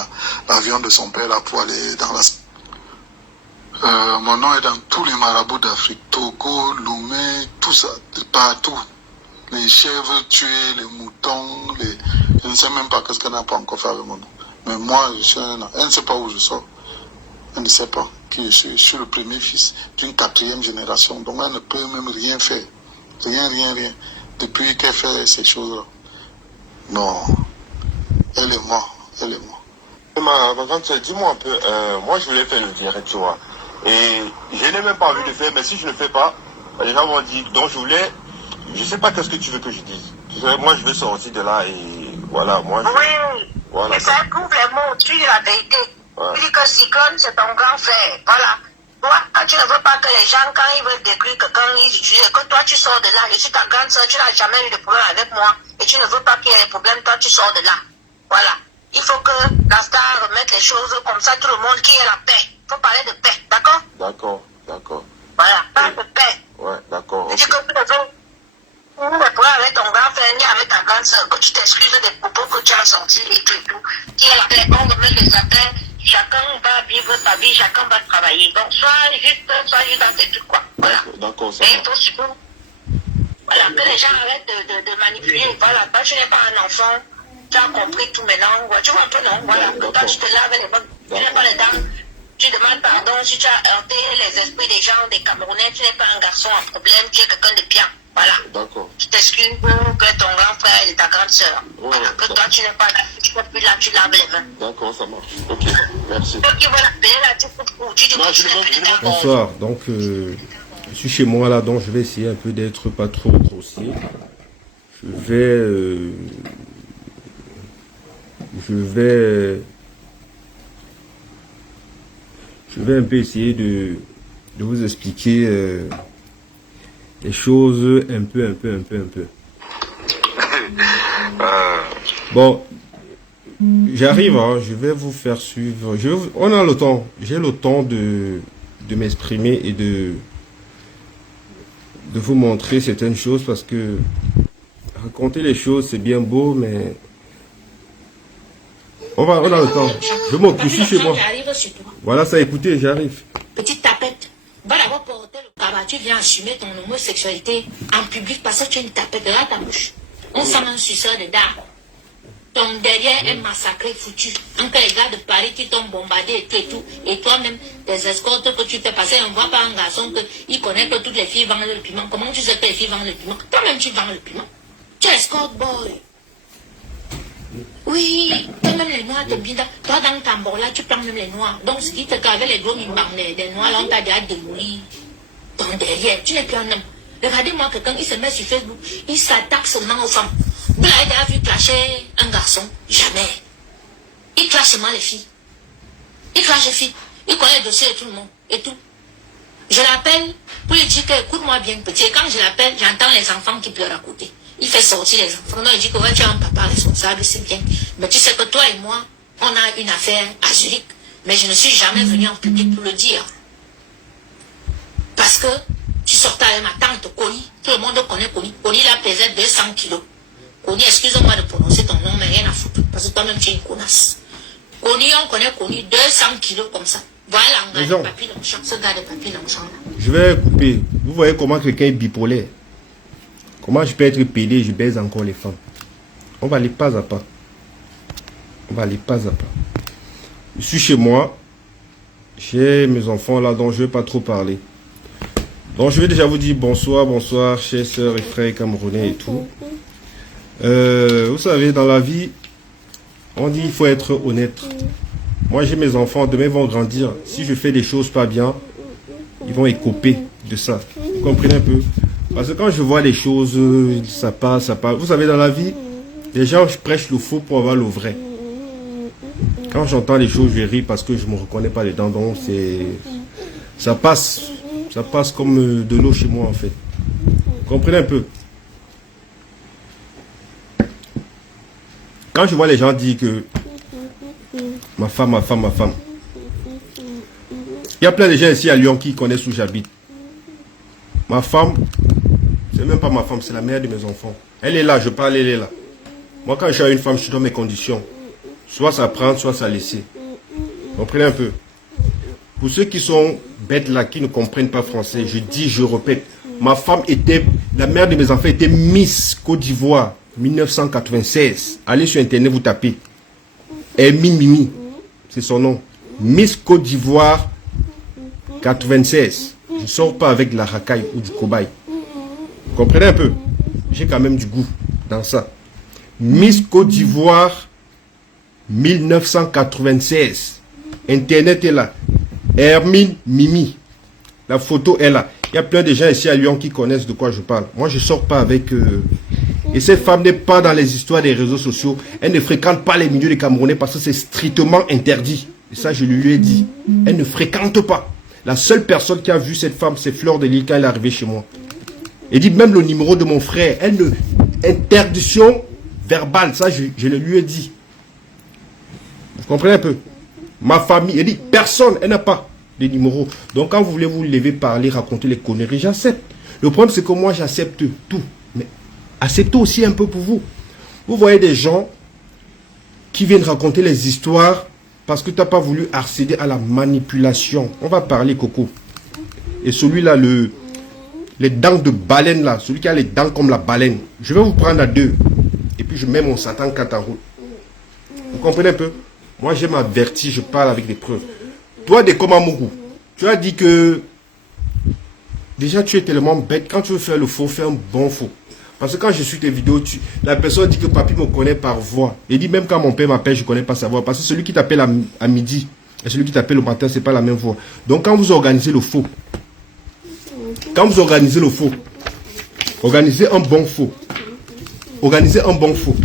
l'avion de son père là pour aller dans la... mon nom est dans tous les marabouts d'Afrique. Togo, Lomé, tout ça, partout. Les chèvres tuées, les moutons, je ne sais même pas qu'est-ce qu'elle n'a pas encore fait avec mon nom. Mais moi, je suis elle ne sait pas où je sors. Elle ne sait pas qui je suis. Je suis le premier fils d'une 4e génération. Donc elle ne peut même rien faire. Rien. Depuis qu'elle fait ces choses-là. Non. Elle est morte. Ma tante, dis-moi un peu, moi je voulais faire le viré, tu vois. Et je n'ai même pas envie de faire, mais si je ne fais pas, les gens vont dire, donc je sais pas qu'est-ce que tu veux que je dise. Moi je veux sortir de là et voilà, moi je... Oui, voilà, et ça couvre les mots, tu dis la vérité. Ouais. Tu dis que Cyclone c'est ton grand frère, voilà. Toi, quand tu ne veux pas que les gens, quand ils veulent décrire quelqu'un, ils utilisent, que toi tu sors de là, je suis ta grande soeur, tu n'as jamais eu de problème avec moi, et tu ne veux pas qu'il y ait des problèmes, toi tu sors de là. Voilà. Il faut que la star remette les choses comme ça, tout le monde qui ait la paix. Il faut parler de paix, d'accord? D'accord. Voilà, parle de paix. Ouais, d'accord. Je dis que tu ne veux pas avec ton grand frère ni avec ta grande soeur, que tu t'excuses des propos que tu as sortis et tout. Qui est la paix, on remet les affaires, chacun va vivre sa vie, chacun va travailler. Donc sois juste dans tes trucs, quoi. Voilà. D'accord, ça Et il va. faut surtout, voilà, que les gens arrêtent de manipuler. Voilà, toi tu n'es pas un enfant. Tu as compris tout maintenant, tu vois un peu, non? Voilà, que toi tu te laves les bonnes, tu n'es pas les dames, tu demandes pardon si tu as heurté les esprits des gens, des Camerounais, tu n'es pas un garçon en problème, tu es quelqu'un de bien, voilà. D'accord. Tu t'excuses que ton grand frère et ta grande soeur, voilà, que toi tu n'es pas là, tu n'es plus là, tu laves les mains. D'accord, ça marche. Ok, merci. Donc il va l'appeler là, tu dis que tu n'es plus dedans. Bonsoir, donc je suis chez moi là, donc je vais essayer un peu d'être pas trop grossier. Je vais un peu essayer de vous expliquer les choses un peu. Bon, j'arrive, hein, je vais vous faire suivre. On a le temps, j'ai le temps de m'exprimer et de vous montrer certaines choses parce que raconter les choses, c'est bien beau, mais on a le temps. Je m'occupe, je suis chez moi. J'arrive sur toi. Voilà ça, écoutez, j'arrive. Petite tapette. Va d'abord porter le cabas. Tu viens assumer ton homosexualité en public parce que tu es une tapette. Regarde ta bouche. On sent un suceur de dard. Ton derrière est massacré, foutu. Encore les gars de Paris qui t'ont bombardé et tout et tout. Et toi-même, tes escortes que tu t'es passé, on ne voit pas un garçon il connaît que toutes les filles vendent le piment. Comment tu sais que les filles vendent le piment? Toi-même, tu vends le piment. Tu es escort boy. Oui, toi-même les noirs te bien. Toi, dans ta là, tu prends même les noirs. Donc, ce qui te avec les gros mimbang, des noirs, là, on t'a déjà démoli. Ton derrière, tu n'es plus un homme. Regardez-moi quelqu'un, il se met sur Facebook, il s'attaque seulement aux femmes. Vous l'avez déjà vu clasher un garçon? Jamais. Il clash seulement les filles. Il clash les filles. Il connaît le dossier de tout le monde. Et tout. Je l'appelle pour lui dire que, écoute-moi bien, petit. Et quand je l'appelle, j'entends les enfants qui pleurent à côté. Il fait sortir les enfants. Non, il dit que ouais, tu es un papa responsable, c'est bien. Mais tu sais que toi et moi, on a une affaire à Zurich. Mais je ne suis jamais venu en public pour le dire. Parce que tu sortais avec ma tante Connie. Tout le monde connaît Connie. Connie, là, pesait 200 kilos. Connie, excuse-moi de prononcer ton nom, mais rien à foutre. Parce que toi-même, tu es une connasse. Connie, on connaît Connie, 200 kilos comme ça. Voilà, on gagne le papier Longchamp. Ce gars de papier Longchamp, là. Je vais couper. Vous voyez comment quelqu'un est bipolaire. Comment je peux être pédé, je baise encore les femmes. On va aller pas à pas. On va aller pas à pas. Je suis chez moi. J'ai mes enfants là dont je ne vais pas trop parler. Donc je vais déjà vous dire bonsoir, bonsoir, chers sœurs et frères camerounais et tout. Vous savez, dans la vie, on dit il faut être honnête. Moi j'ai mes enfants, demain ils vont grandir. Si je fais des choses pas bien, ils vont écoper de ça. Vous comprenez un peu? Parce que quand je vois les choses, ça passe, ça passe. Vous savez, dans la vie, les gens prêchent le faux pour avoir le vrai. Quand j'entends les choses, je ris parce que je ne me reconnais pas dedans. Donc ça passe comme de l'eau chez moi en fait. Vous comprenez un peu? Quand je vois les gens dire que ma femme, ma femme, ma femme. Il y a plein de gens ici à Lyon qui connaissent où j'habite. Ma femme, c'est même pas ma femme, c'est la mère de mes enfants. Elle est là, je parle, elle est là. Moi, quand je suis à une femme, je suis dans mes conditions. Soit ça prend, soit ça laisser. Comprenez un peu. Pour ceux qui sont bêtes là, qui ne comprennent pas français, je dis, je répète. Ma femme était, la mère de mes enfants était Miss Côte d'Ivoire, 1996. Allez sur Internet, vous tapez. Hermine Mimi, c'est son nom. Miss Côte d'Ivoire, 96. Je ne sors pas avec de la racaille ou du cobaye. Vous comprenez un peu? J'ai quand même du goût dans ça. Miss Côte d'Ivoire, 1996. Internet est là. Hermine Mimi. La photo est là. Il y a plein de gens ici à Lyon qui connaissent de quoi je parle. Moi, je ne sors pas avec... Et cette femme n'est pas dans les histoires des réseaux sociaux. Elle ne fréquente pas les milieux des Camerounais parce que c'est strictement interdit. Et ça, je lui ai dit. Elle ne fréquente pas. La seule personne qui a vu cette femme, c'est Fleur de Lille quand elle est arrivée chez moi. Elle dit même le numéro de mon frère. Elle ne... Interdiction verbale. Ça, je le lui ai dit. Vous comprenez un peu? Ma famille, elle dit personne, elle n'a pas de numéro. Donc quand vous voulez vous lever, parler, raconter les conneries, j'accepte. Le problème, c'est que moi, j'accepte tout. Mais acceptez aussi un peu pour vous. Vous voyez des gens qui viennent raconter les histoires parce que tu n'as pas voulu accéder à la manipulation. On va parler, Coco. Et celui-là, les dents de baleine, là, celui qui a les dents comme la baleine, je vais vous prendre à deux. Et puis je mets mon Satan 4 en route. Vous comprenez un peu? Moi, j'ai ma vertige, je parle avec des preuves. Toi, de Komamougou, tu as dit que déjà, tu es tellement bête. Quand tu veux faire le faux, fais un bon faux. Parce que quand je suis tes vidéos, la personne dit que papy me connaît par voix. Il dit même quand mon père m'appelle, je ne connais pas sa voix. Parce que celui qui t'appelle à midi et celui qui t'appelle au matin, ce n'est pas la même voix. Donc quand vous organisez le faux, organisez un bon faux. Organisez un bon faux.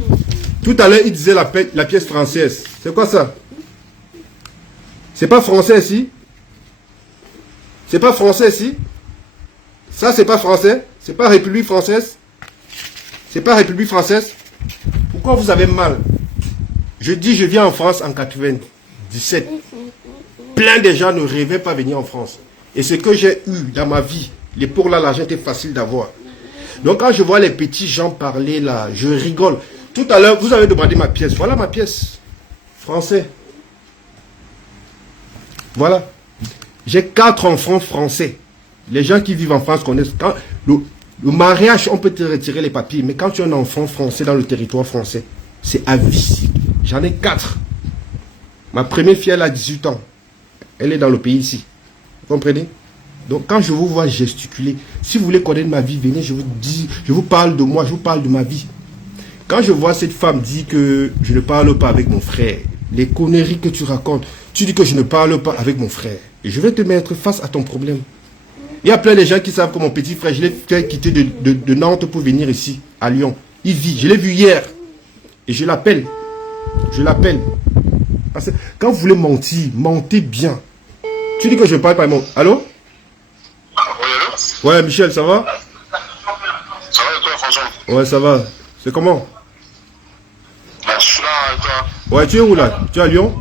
Tout à l'heure, il disait la pièce française. C'est quoi ça? C'est pas français ici? C'est pas français ici? Ça, c'est pas français? C'est pas République française? C'est pas République française? Pourquoi vous avez mal? Je dis, je viens en France en 97. Plein de gens ne rêvaient pas venir en France. Et ce que j'ai eu dans ma vie, L'époque là, l'argent était facile d'avoir. Donc quand je vois les petits gens parler là, je rigole. Tout à l'heure, vous avez demandé ma pièce. Voilà ma pièce. Français. Voilà. J'ai 4 enfants français. Les gens qui vivent en France connaissent. Quand le mariage, on peut te retirer les papiers. Mais quand tu as un enfant français dans le territoire français, c'est à vie. J'en ai 4. Ma première fille, elle a 18 ans. Elle est dans le pays ici. Vous comprenez? Donc quand je vous vois gesticuler, si vous voulez connaître ma vie, venez, je vous dis, je vous parle de moi, je vous parle de ma vie. Quand je vois cette femme dire que je ne parle pas avec mon frère, les conneries que tu racontes, tu dis que je ne parle pas avec mon frère. Et je vais te mettre face à ton problème. Il y a plein de gens qui savent que mon petit frère, je l'ai fait quitter de Nantes pour venir ici, à Lyon. Il vit, je l'ai vu hier. Et je l'appelle. Je l'appelle. Parce que quand vous voulez mentir, mentez bien. Tu dis que je ne parle pas avec mon... Allô? Oui, allô? Ouais, Michel, ça va? Ça va et toi, François? Ouais, ça va. C'est comment? Je suis là avec toi. Ouais, tu es où là? Tu es à Lyon?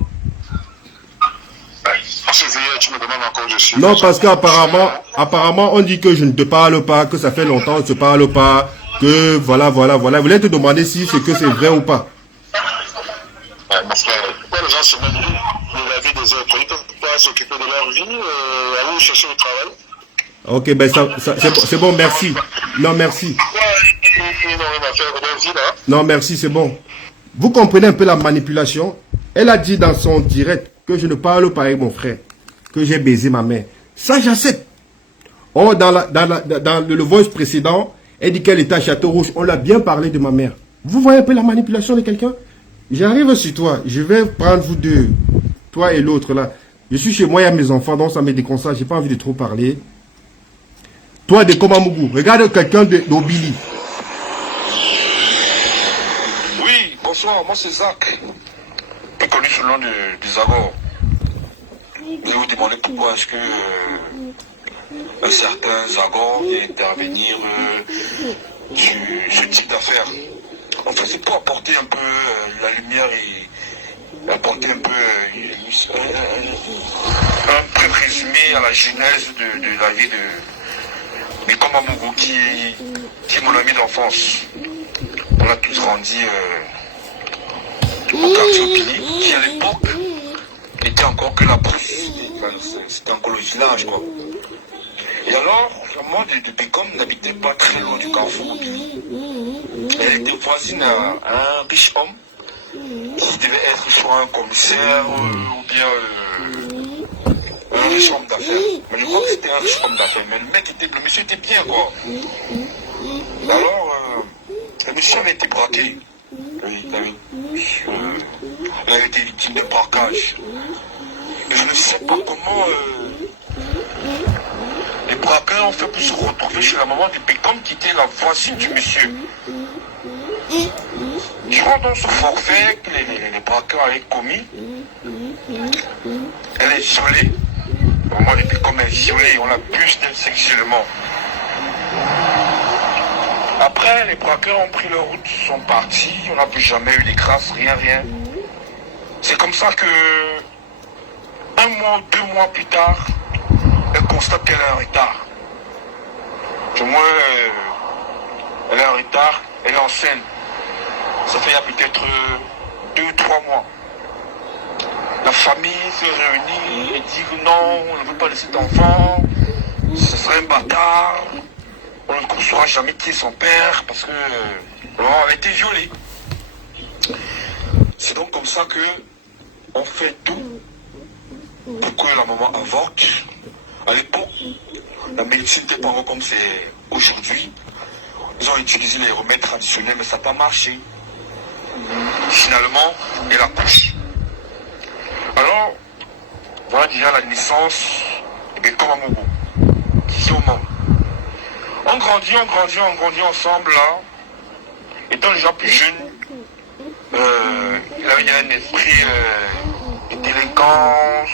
Parce que hier, tu me demandes encore où je suis. Non, parce qu'apparemment, on dit que je ne te parle pas, que ça fait longtemps, on ne se parle pas, que voilà. Je voulais te demander si c'est que c'est vrai ou pas. Parce que pourquoi les gens se mettent de la vie des autres? Ils ne peuvent pas s'occuper de leur vie, aller chercher le travail. Ok, ben c'est bon, merci. Non, merci. Non, merci, c'est bon. Vous comprenez un peu la manipulation? Elle a dit dans son direct que je ne parle pas avec mon frère, que j'ai baisé ma mère. Ça, j'accepte. Oh, dans le voice précédent, elle dit qu'elle était à Château-Rouge. On l'a bien parlé de ma mère. Vous voyez un peu la manipulation de quelqu'un? J'arrive sur toi. Je vais prendre vous deux, toi et l'autre là. Je suis chez moi, il y a mes enfants, donc ça me déconcentre. J'ai pas envie de trop parler. Toi de Komamougou, regarde quelqu'un d'Obili. Oui, bonsoir, moi c'est Zach, plus connu sous le nom de Zagor. Je vais vous demander pourquoi est-ce que un certain Zagor vient intervenir sur ce type d'affaires. En fait, c'est pour apporter un peu la lumière et apporter un peu un bref résumé à la genèse de la vie de Komamougou qui est mon ami d'enfance. On a tous grandi au quartier Opili, qui à l'époque n'était encore que la brousse. C'était encore le village, quoi. Et alors, la mort de Pécom n'habitait pas très loin du carrefour Opili. Elle était voisine à un riche homme qui devait être soit un commissaire ou bien un riche homme d'affaires. Mais je crois que c'était un riche homme d'affaires. Mais le monsieur était bien, quoi. Alors, le monsieur avait été braqué. Il avait été victime de braquage. Et je ne sais pas comment les braqueurs ont fait pour se retrouver chez la maman de Pécom qui était la voisine du monsieur. Durant dans ce forfait que les braqueurs avaient commis, elle est violée. La maman de Pécom est violée, on l'abuse d'elle sexuellement. Après, les braqueurs ont pris leur route, sont partis, on n'a plus jamais eu les grâces, rien. C'est comme ça que, 1 mois, 2 mois plus tard, elle constate qu'elle est en retard. Du moins, elle est en retard, elle est en scène. Ça fait peut-être 2 ou 3 mois. La famille s'est réunie et dit que non, on ne veut pas laisser d'enfant, ce serait un bâtard. On ne saura jamais qui est son père parce que elle a été violée. C'est donc comme ça que on fait tout pour que la maman avorte. À l'époque, la médecine n'était pas encore comme c'est aujourd'hui. Ils ont utilisé les remèdes traditionnels, mais ça n'a pas marché. Finalement, elle accouche. Alors, voilà déjà la naissance de Komamougou. C'est au moment. On grandit ensemble là. Étant déjà plus jeune, il avait un esprit de délinquance,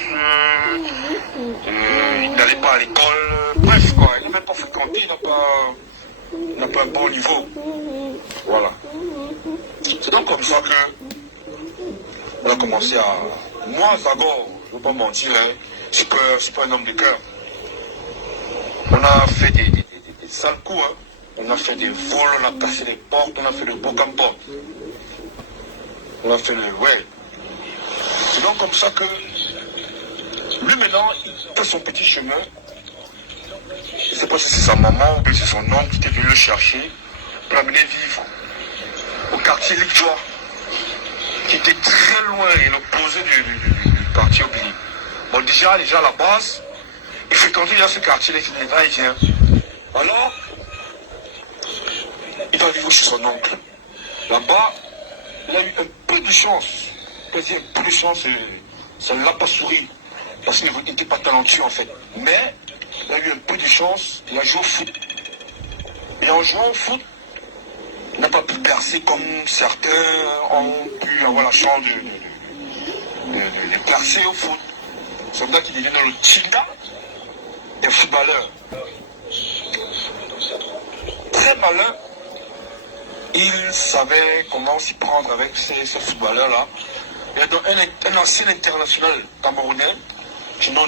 il n'allait pas à l'école, bref quoi, il n'a même pas fréquenté, il n'a pas un bon niveau. Voilà. C'est donc comme ça que on a commencé à... Moi, Zagor, je ne veux pas mentir, hein, je ne suis pas un homme de cœur. On a fait des sales coups, hein. On a fait des vols, on a cassé les portes, on a fait le boc en porte. On a fait le... Ouais. C'est donc comme ça que... Lui maintenant, il fait son petit chemin. Je ne sais pas si c'est sa maman ou si c'est son oncle qui était venu le chercher pour l'amener vivre au quartier Ligue-Joie, qui était très loin et l'opposé du quartier Obili. Bon, déjà à la base, il fréquentait déjà ce quartier-là, il vient. Alors, il va vivre chez son oncle. Là-bas, il a eu un peu de chance. Un peu de chance, ça ne l'a pas souri. Parce qu'il n'était pas talentueux en fait. Mais, il a eu un peu de chance, il a joué au foot. Et en jouant au foot, il n'a pas pu percer comme certains ont pu avoir la chance de percer au foot. C'est là qu'il est devenu le Tinga des footballeurs. Très malin, il savait comment s'y prendre avec ces footballeurs-là. Il y a donc un ancien international camerounais, du nom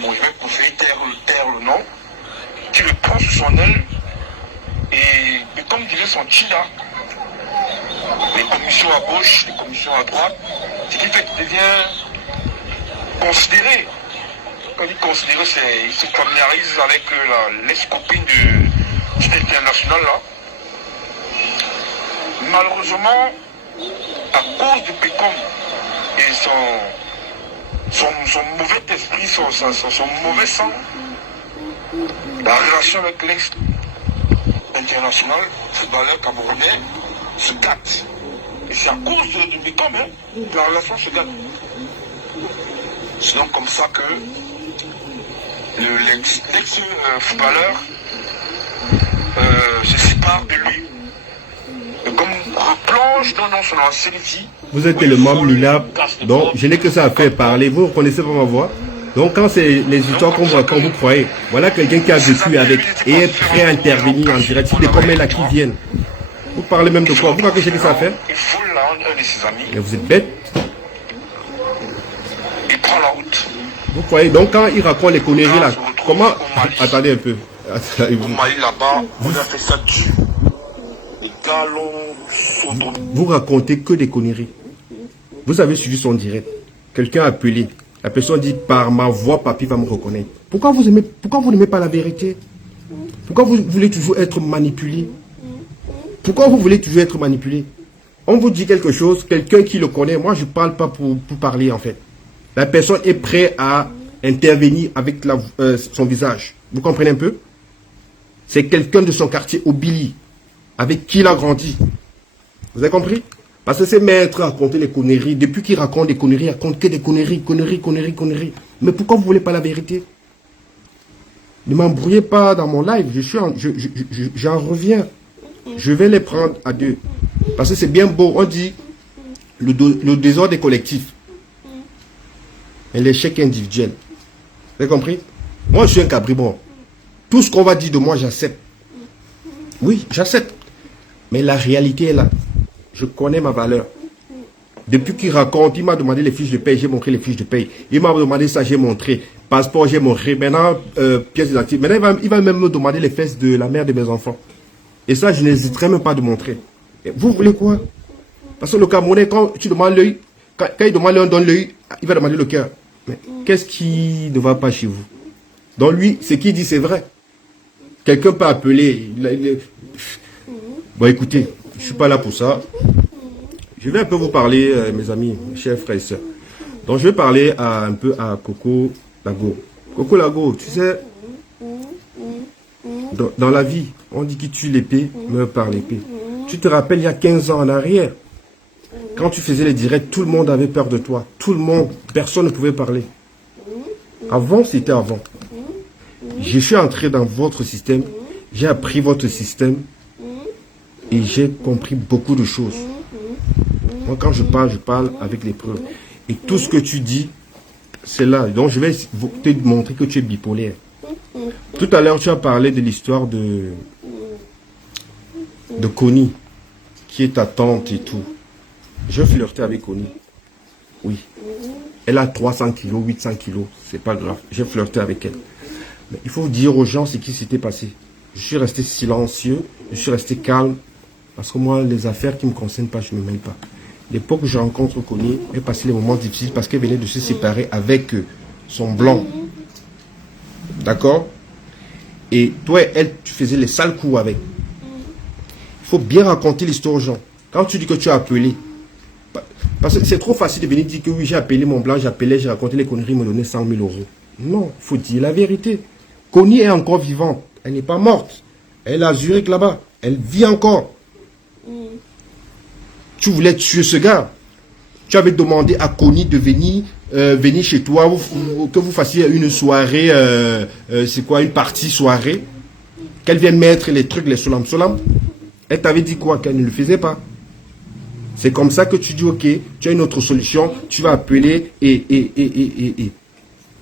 bon, je vais préférer taire le nom, qui le prend sous son aile et comme disait son Tila, les commissions à gauche, les commissions à droite, ce qui fait qu'il devient considéré. Quand il dit considéré, il se familiarise avec l'ex-copine de cet international-là. Malheureusement, à cause de Pécom et son mauvais esprit, son mauvais sang, la relation avec l'ex-international, footballeur camerounais, se gâte. Et c'est à cause de Pécom, hein, que la relation se gâte. C'est donc comme ça que l'ex-footballeur se sépare de lui. Et comme replonge dans son ancienne vie. Vous êtes le membre minable, donc je n'ai que ça à faire parler. Vous reconnaissez pas ma voix? Donc quand c'est les histoires qu'on voit, quand vous croyez, voilà quelqu'un qui a vécu avec et est prêt à intervenir en direct. C'est des combien là qui viennent. Vous parlez même de quoi? Vous croyez que j'ai que ça à faire? Il foule un de ses amis. Mais vous êtes bête. Il prend la route. Vous croyez? Donc quand il raconte les conneries là, comment... Attendez un peu. Au Mali là-bas, on a fait ça dur. Les gars l'ont... Vous racontez que des conneries. Vous avez suivi son direct. Quelqu'un a appelé. La personne dit, par ma voix, papy va me reconnaître. Pourquoi vous n'aimez pas la vérité? Pourquoi vous voulez toujours être manipulé? Pourquoi vous voulez toujours être manipulé? On vous dit quelque chose, quelqu'un qui le connaît, moi je ne parle pas pour parler en fait. La personne est prête à intervenir avec son visage. Vous comprenez un peu? C'est quelqu'un de son quartier Obili, avec qui il a grandi. Vous avez compris? Parce que c'est maître à raconter les conneries. Depuis qu'il raconte des conneries, il raconte que des conneries. Mais pourquoi vous ne voulez pas la vérité? Ne m'embrouillez pas dans mon live. J'en reviens. Je vais les prendre à deux. Parce que c'est bien beau. On dit le désordre est collectif. Et l'échec est individuel. Vous avez compris? Moi, je suis un cabribon. Tout ce qu'on va dire de moi, j'accepte. Oui, j'accepte. Mais la réalité est là. Je connais ma valeur. Depuis qu'il raconte, il m'a demandé les fiches de paye, j'ai montré les fiches de paye. Il m'a demandé ça, j'ai montré. Passeport, j'ai montré. Maintenant, pièce d'identité. Maintenant, il va même me demander les fesses de la mère de mes enfants. Et ça, je n'hésiterai même pas de montrer. Et vous voulez quoi? Parce que le Camerounais, quand tu demandes l'œil, quand il demande l'œil, on donne l'œil, il va demander le cœur. Mais qu'est-ce qui ne va pas chez vous? Donc lui, ce qu'il dit, c'est vrai. Quelqu'un peut appeler. Bon, écoutez, je ne suis pas là pour ça. Je vais un peu vous parler, mes amis, chers frères et sœurs. Donc, je vais parler un peu à Coco Lago. Coco Lago, tu sais, dans la vie, on dit qui tue l'épée, meurt par l'épée. Tu te rappelles, il y a 15 ans en arrière, quand tu faisais les directs, tout le monde avait peur de toi. Tout le monde, personne ne pouvait parler. Avant, c'était avant. Je suis entré dans votre système, j'ai appris votre système et j'ai compris beaucoup de choses. Moi, quand je parle avec les preuves. Et tout ce que tu dis, c'est là. Donc, je vais te montrer que tu es bipolaire. Tout à l'heure, tu as parlé de l'histoire de Connie, qui est ta tante et tout. Je flirtais avec Connie. Oui. Elle a 300 kilos, 800 kilos. C'est pas grave. J'ai flirté avec elle. Mais il faut dire aux gens ce qui s'était passé. Je suis resté silencieux, je suis resté calme, parce que moi, les affaires qui ne me concernent pas, je ne me mêle pas. L'époque où je rencontre Connie, elle passait les moments difficiles parce qu'elle venait de se séparer avec son blanc. D'accord? Et toi et elle, tu faisais les sales coups avec. Il faut bien raconter l'histoire aux gens. Quand tu dis que tu as appelé, parce que c'est trop facile de venir dire que oui, j'ai appelé mon blanc, j'ai raconté les conneries, il m'a donné 100 000 euros. Non, il faut dire la vérité. Connie est encore vivante. Elle n'est pas morte. Elle est à Zurich là-bas. Elle vit encore. Tu voulais tuer ce gars. Tu avais demandé à Connie de venir chez toi, que vous fassiez une soirée, c'est quoi, une partie soirée, qu'elle vienne mettre les trucs, les solam. Elle t'avait dit quoi? Qu'elle ne le faisait pas. C'est comme ça que tu dis, ok, tu as une autre solution, tu vas appeler et.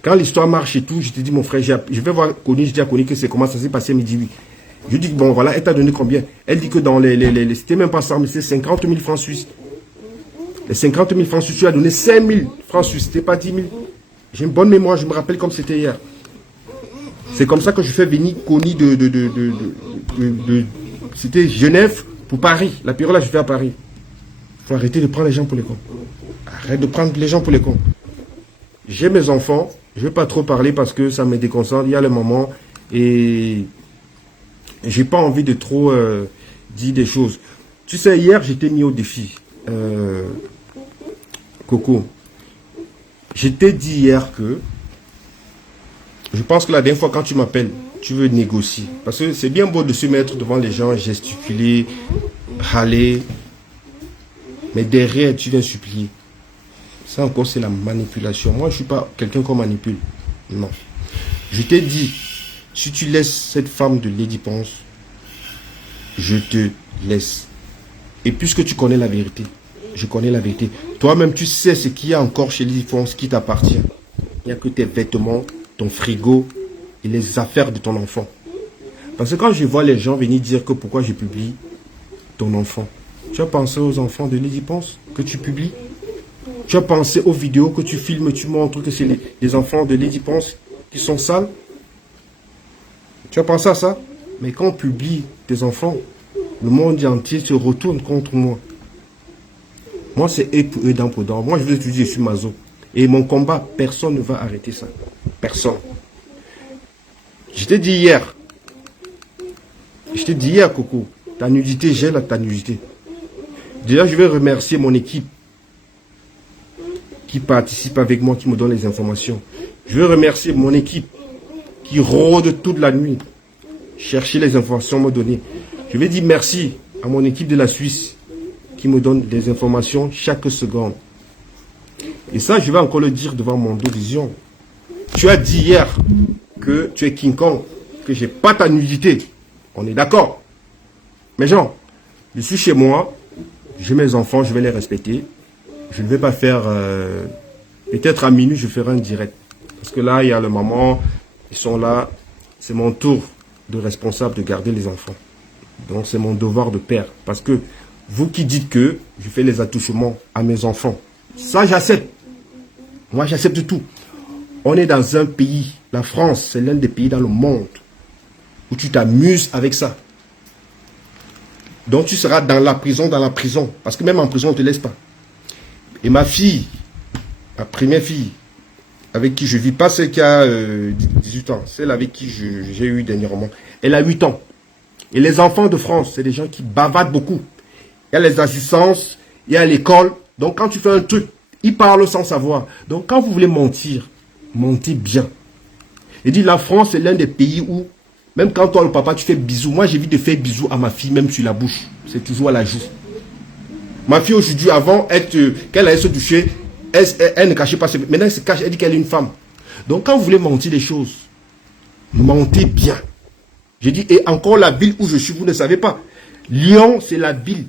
Quand l'histoire marche et tout, je te dis, mon frère, je vais voir Connie, je dis à Connie que c'est comment ça s'est passé, elle me dit oui. Je dis, bon, voilà, elle t'a donné combien? Elle dit que dans c'était même pas ça, mais c'est 50 000 francs suisses. Les 50 000 francs suisses, tu as donné 5 000 francs suisses, c'était pas 10 000. J'ai une bonne mémoire, je me rappelle comme c'était hier. C'est comme ça que je fais venir Connie c'était Genève pour Paris. La période là, je fais à Paris. Il faut arrêter de prendre les gens pour les cons. Arrête de prendre les gens pour les cons. J'ai mes enfants, je ne vais pas trop parler parce que ça me déconcentre. Il y a le moment et j'ai pas envie de trop dire des choses. Tu sais, hier, j'étais mis au défi. Coco, je t'ai dit hier que je pense que la dernière fois quand tu m'appelles, tu veux négocier. Parce que c'est bien beau de se mettre devant les gens, gesticuler, râler. Mais derrière, tu viens supplier. Ça encore, c'est la manipulation. Moi, je ne suis pas quelqu'un qu'on manipule. Non. Je t'ai dit, si tu laisses cette femme de Lady Ponce, je te laisse. Et puisque tu connais la vérité, je connais la vérité. Toi-même, tu sais ce qu'il y a encore chez Lady Ponce qui t'appartient. Il n'y a que tes vêtements, ton frigo et les affaires de ton enfant. Parce que quand je vois les gens venir dire que pourquoi je publie ton enfant, tu as pensé aux enfants de Lady Ponce que tu publies? Tu as pensé aux vidéos que tu filmes, tu montres que c'est les enfants de Lady Ponce qui sont sales? Tu as pensé à ça? Mais quand on publie tes enfants, le monde entier se retourne contre moi. Moi, c'est eux pour eux, dents pour dents. Moi, je veux te dire, je suis maso. Et mon combat, personne ne va arrêter ça. Personne. Je t'ai dit hier. Je t'ai dit hier, Coco. Ta nudité, j'ai ta nudité. Déjà, je vais remercier mon équipe qui participe avec moi, qui me donne les informations. Je veux remercier mon équipe qui rôde toute la nuit, chercher les informations, me donner. Je vais dire merci à mon équipe de la Suisse qui me donne des informations chaque seconde. Et ça, je vais encore le dire devant mon vision. Tu as dit hier que tu es King Kong, que j'ai pas ta nudité. On est d'accord. Mais Jean, je suis chez moi, j'ai mes enfants, je vais les respecter. Je ne vais pas faire... peut-être à minuit, je ferai un direct. Parce que là, il y a le moment, ils sont là. C'est mon tour de responsable de garder les enfants. Donc, c'est mon devoir de père. Parce que vous qui dites que je fais les attouchements à mes enfants, ça, j'accepte. Moi, j'accepte tout. On est dans un pays, la France, c'est l'un des pays dans le monde où tu t'amuses avec ça. Donc, tu seras dans la prison. Parce que même en prison, on ne te laisse pas. Et ma fille, ma première fille, avec qui je vis, pas celle qui a 18 ans, celle avec qui j'ai eu dernièrement, elle a 8 ans. Et les enfants de France, c'est des gens qui bavardent beaucoup. Il y a les assistances, il y a l'école. Donc quand tu fais un truc, ils parlent sans savoir. Donc quand vous voulez mentir, mentez bien. Et dit la France, c'est l'un des pays où, même quand toi le papa, tu fais bisous. Moi, j'évite de faire bisous à ma fille, même sur la bouche. C'est toujours à la joue. Ma fille aujourd'hui, avant qu'elle allait se toucher, elle ne cachait pas. Maintenant, elle se cache, elle dit qu'elle est une femme. Donc, quand vous voulez mentir les choses, mentez bien. J'ai dit, et encore la ville où je suis, vous ne savez pas. Lyon, c'est la ville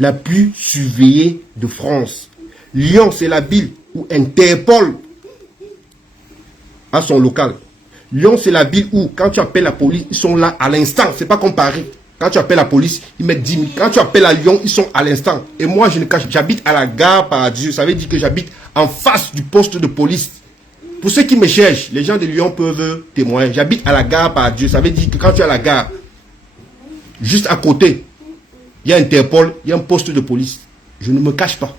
la plus surveillée de France. Lyon, c'est la ville où Interpol a son local. Lyon, c'est la ville où, quand tu appelles la police, ils sont là à l'instant. C'est pas comme Paris. Quand tu appelles la police, ils mettent 10 000. Quand tu appelles à Lyon, ils sont à l'instant. Et moi, je ne cache, j'habite à la gare Paradis. Ça veut dire que j'habite en face du poste de police. Pour ceux qui me cherchent, les gens de Lyon peuvent témoigner. J'habite à la gare par Dieu. Ça veut dire que quand tu es à la gare, juste à côté, il y a Interpol, il y a un poste de police. Je ne me cache pas.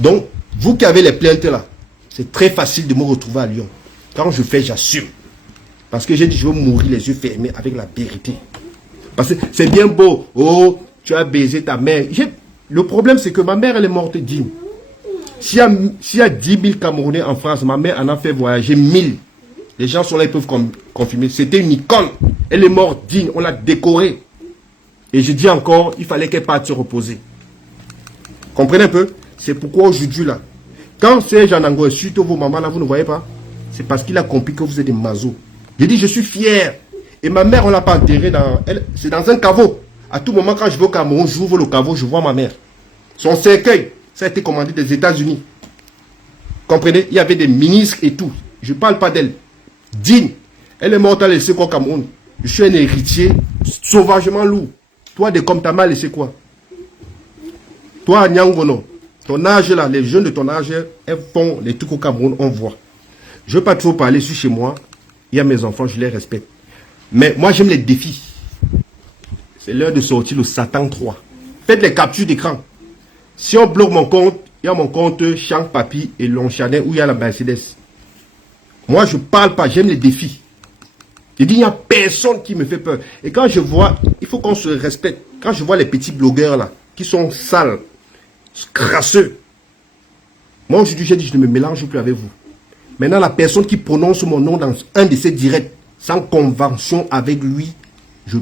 Donc, vous qui avez les plaintes là, c'est très facile de me retrouver à Lyon. Quand je fais, j'assume. Parce que j'ai dit, je veux mourir les yeux fermés avec la vérité. Parce que c'est bien beau. Oh, tu as baisé ta mère. Le problème, c'est que ma mère, elle est morte digne. S'il y a 10 000 Camerounais en France, ma mère en a fait voyager 1000. Les gens sont là, ils peuvent confirmer. C'était une icône. Elle est morte digne. On l'a décorée. Et je dis encore, il fallait qu'elle parte se reposer. Comprenez un peu? C'est pourquoi aujourd'hui, là, quand c'est Jean Nango, surtout vos mamans, là, vous ne voyez pas? C'est parce qu'il a compris que vous êtes des mazos. J'ai dit, je suis fier. Et ma mère, on ne l'a pas enterrée dans... C'est dans un caveau. À tout moment, quand je vais au Cameroun, j'ouvre le caveau, je vois ma mère. Son cercueil, ça a été commandé des États-Unis. Comprenez? Il y avait des ministres et tout. Je ne parle pas d'elle. Digne. Elle est morte à laisser quoi au Cameroun? Je suis un héritier sauvagement lourd. Toi, comme t'as mal laissé quoi? Toi, Nyangono, ton âge là, les jeunes de ton âge, elles font les trucs au Cameroun, on voit. Je ne veux pas trop parler, je suis chez moi. Il y a mes enfants, je les respecte. Mais moi, j'aime les défis. C'est l'heure de sortir le Satan 3. Faites les captures d'écran. Si on bloque mon compte, il y a mon compte Chank Papi et Longchanet où il y a la Mercedes. Moi, je ne parle pas, j'aime les défis. Je dis, il n'y a personne qui me fait peur. Et quand je vois, il faut qu'on se respecte. Quand je vois les petits blogueurs là, qui sont sales, crasseux. Moi, aujourd'hui, j'ai dit, je ne me mélange plus avec vous. Maintenant, la personne qui prononce mon nom dans un de ses directs, sans convention avec lui, je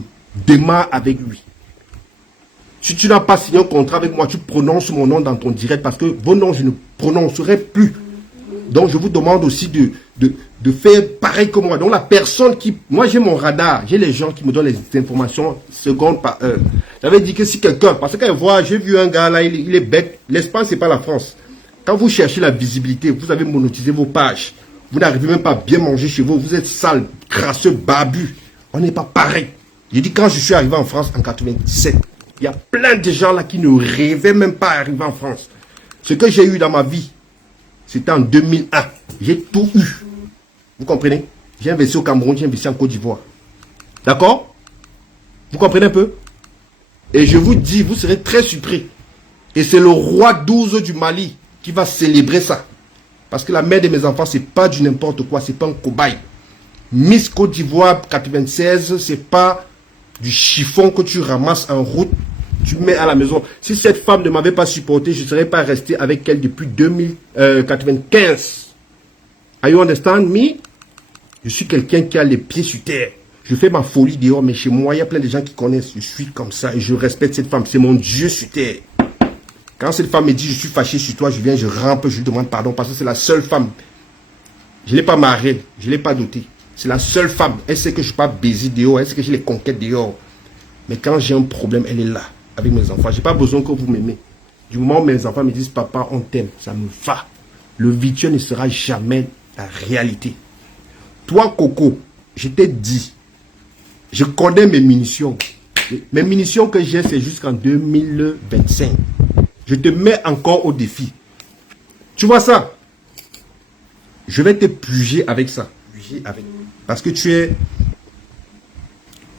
démarre avec lui. Si tu n'as pas signé un contrat avec moi, tu prononces mon nom dans ton direct parce que vos noms, je ne prononcerai plus. Donc, je vous demande aussi de faire pareil que moi. Donc, la personne qui... Moi, j'ai mon radar. J'ai les gens qui me donnent les informations seconde par heure. J'avais dit que si quelqu'un... Parce que j'ai vu un gars là, il est bête. L'Espagne, c'est pas la France. Quand vous cherchez la visibilité, vous avez monétisé vos pages. Vous n'arrivez même pas à bien manger chez vous. Vous êtes sale, crasseux, barbu. On n'est pas pareil. J'ai dit, quand je suis arrivé en France en 97, il y a plein de gens là qui ne rêvaient même pas d'arriver en France. Ce que j'ai eu dans ma vie, c'était en 2001. J'ai tout eu. Vous comprenez? J'ai investi au Cameroun, j'ai investi en Côte d'Ivoire. D'accord? Vous comprenez un peu? Et je vous dis, vous serez très surpris. Et c'est le roi 12 du Mali qui va célébrer ça. Parce que la mère de mes enfants, c'est pas du n'importe quoi, c'est pas un cobaye. Miss Côte d'Ivoire 96, c'est pas du chiffon que tu ramasses en route, tu mets à la maison. Si cette femme ne m'avait pas supporté, je ne serais pas resté avec elle depuis 2095. Are you understand me? Je suis quelqu'un qui a les pieds sur terre. Je fais ma folie dehors, mais chez moi, il y a plein de gens qui connaissent. Je suis comme ça et je respecte cette femme. C'est mon Dieu sur terre. Quand cette femme me dit, je suis fâché sur toi, je viens, je rampe, je lui demande pardon parce que c'est la seule femme. Je ne l'ai pas mariée, je ne l'ai pas dotée. C'est la seule femme. Elle sait que je ne suis pas baisé dehors, elle sait que j'ai les conquêtes dehors. Mais quand j'ai un problème, elle est là, avec mes enfants. Je n'ai pas besoin que vous m'aimez. Du moment où mes enfants me disent, papa, on t'aime, ça me va. Le virtuel ne sera jamais la réalité. Toi, Coco, je t'ai dit, je connais mes munitions. Mes munitions que j'ai, c'est jusqu'en 2025. Je te mets encore au défi. Tu vois ça? Je vais te pluger avec ça. Parce que tu es...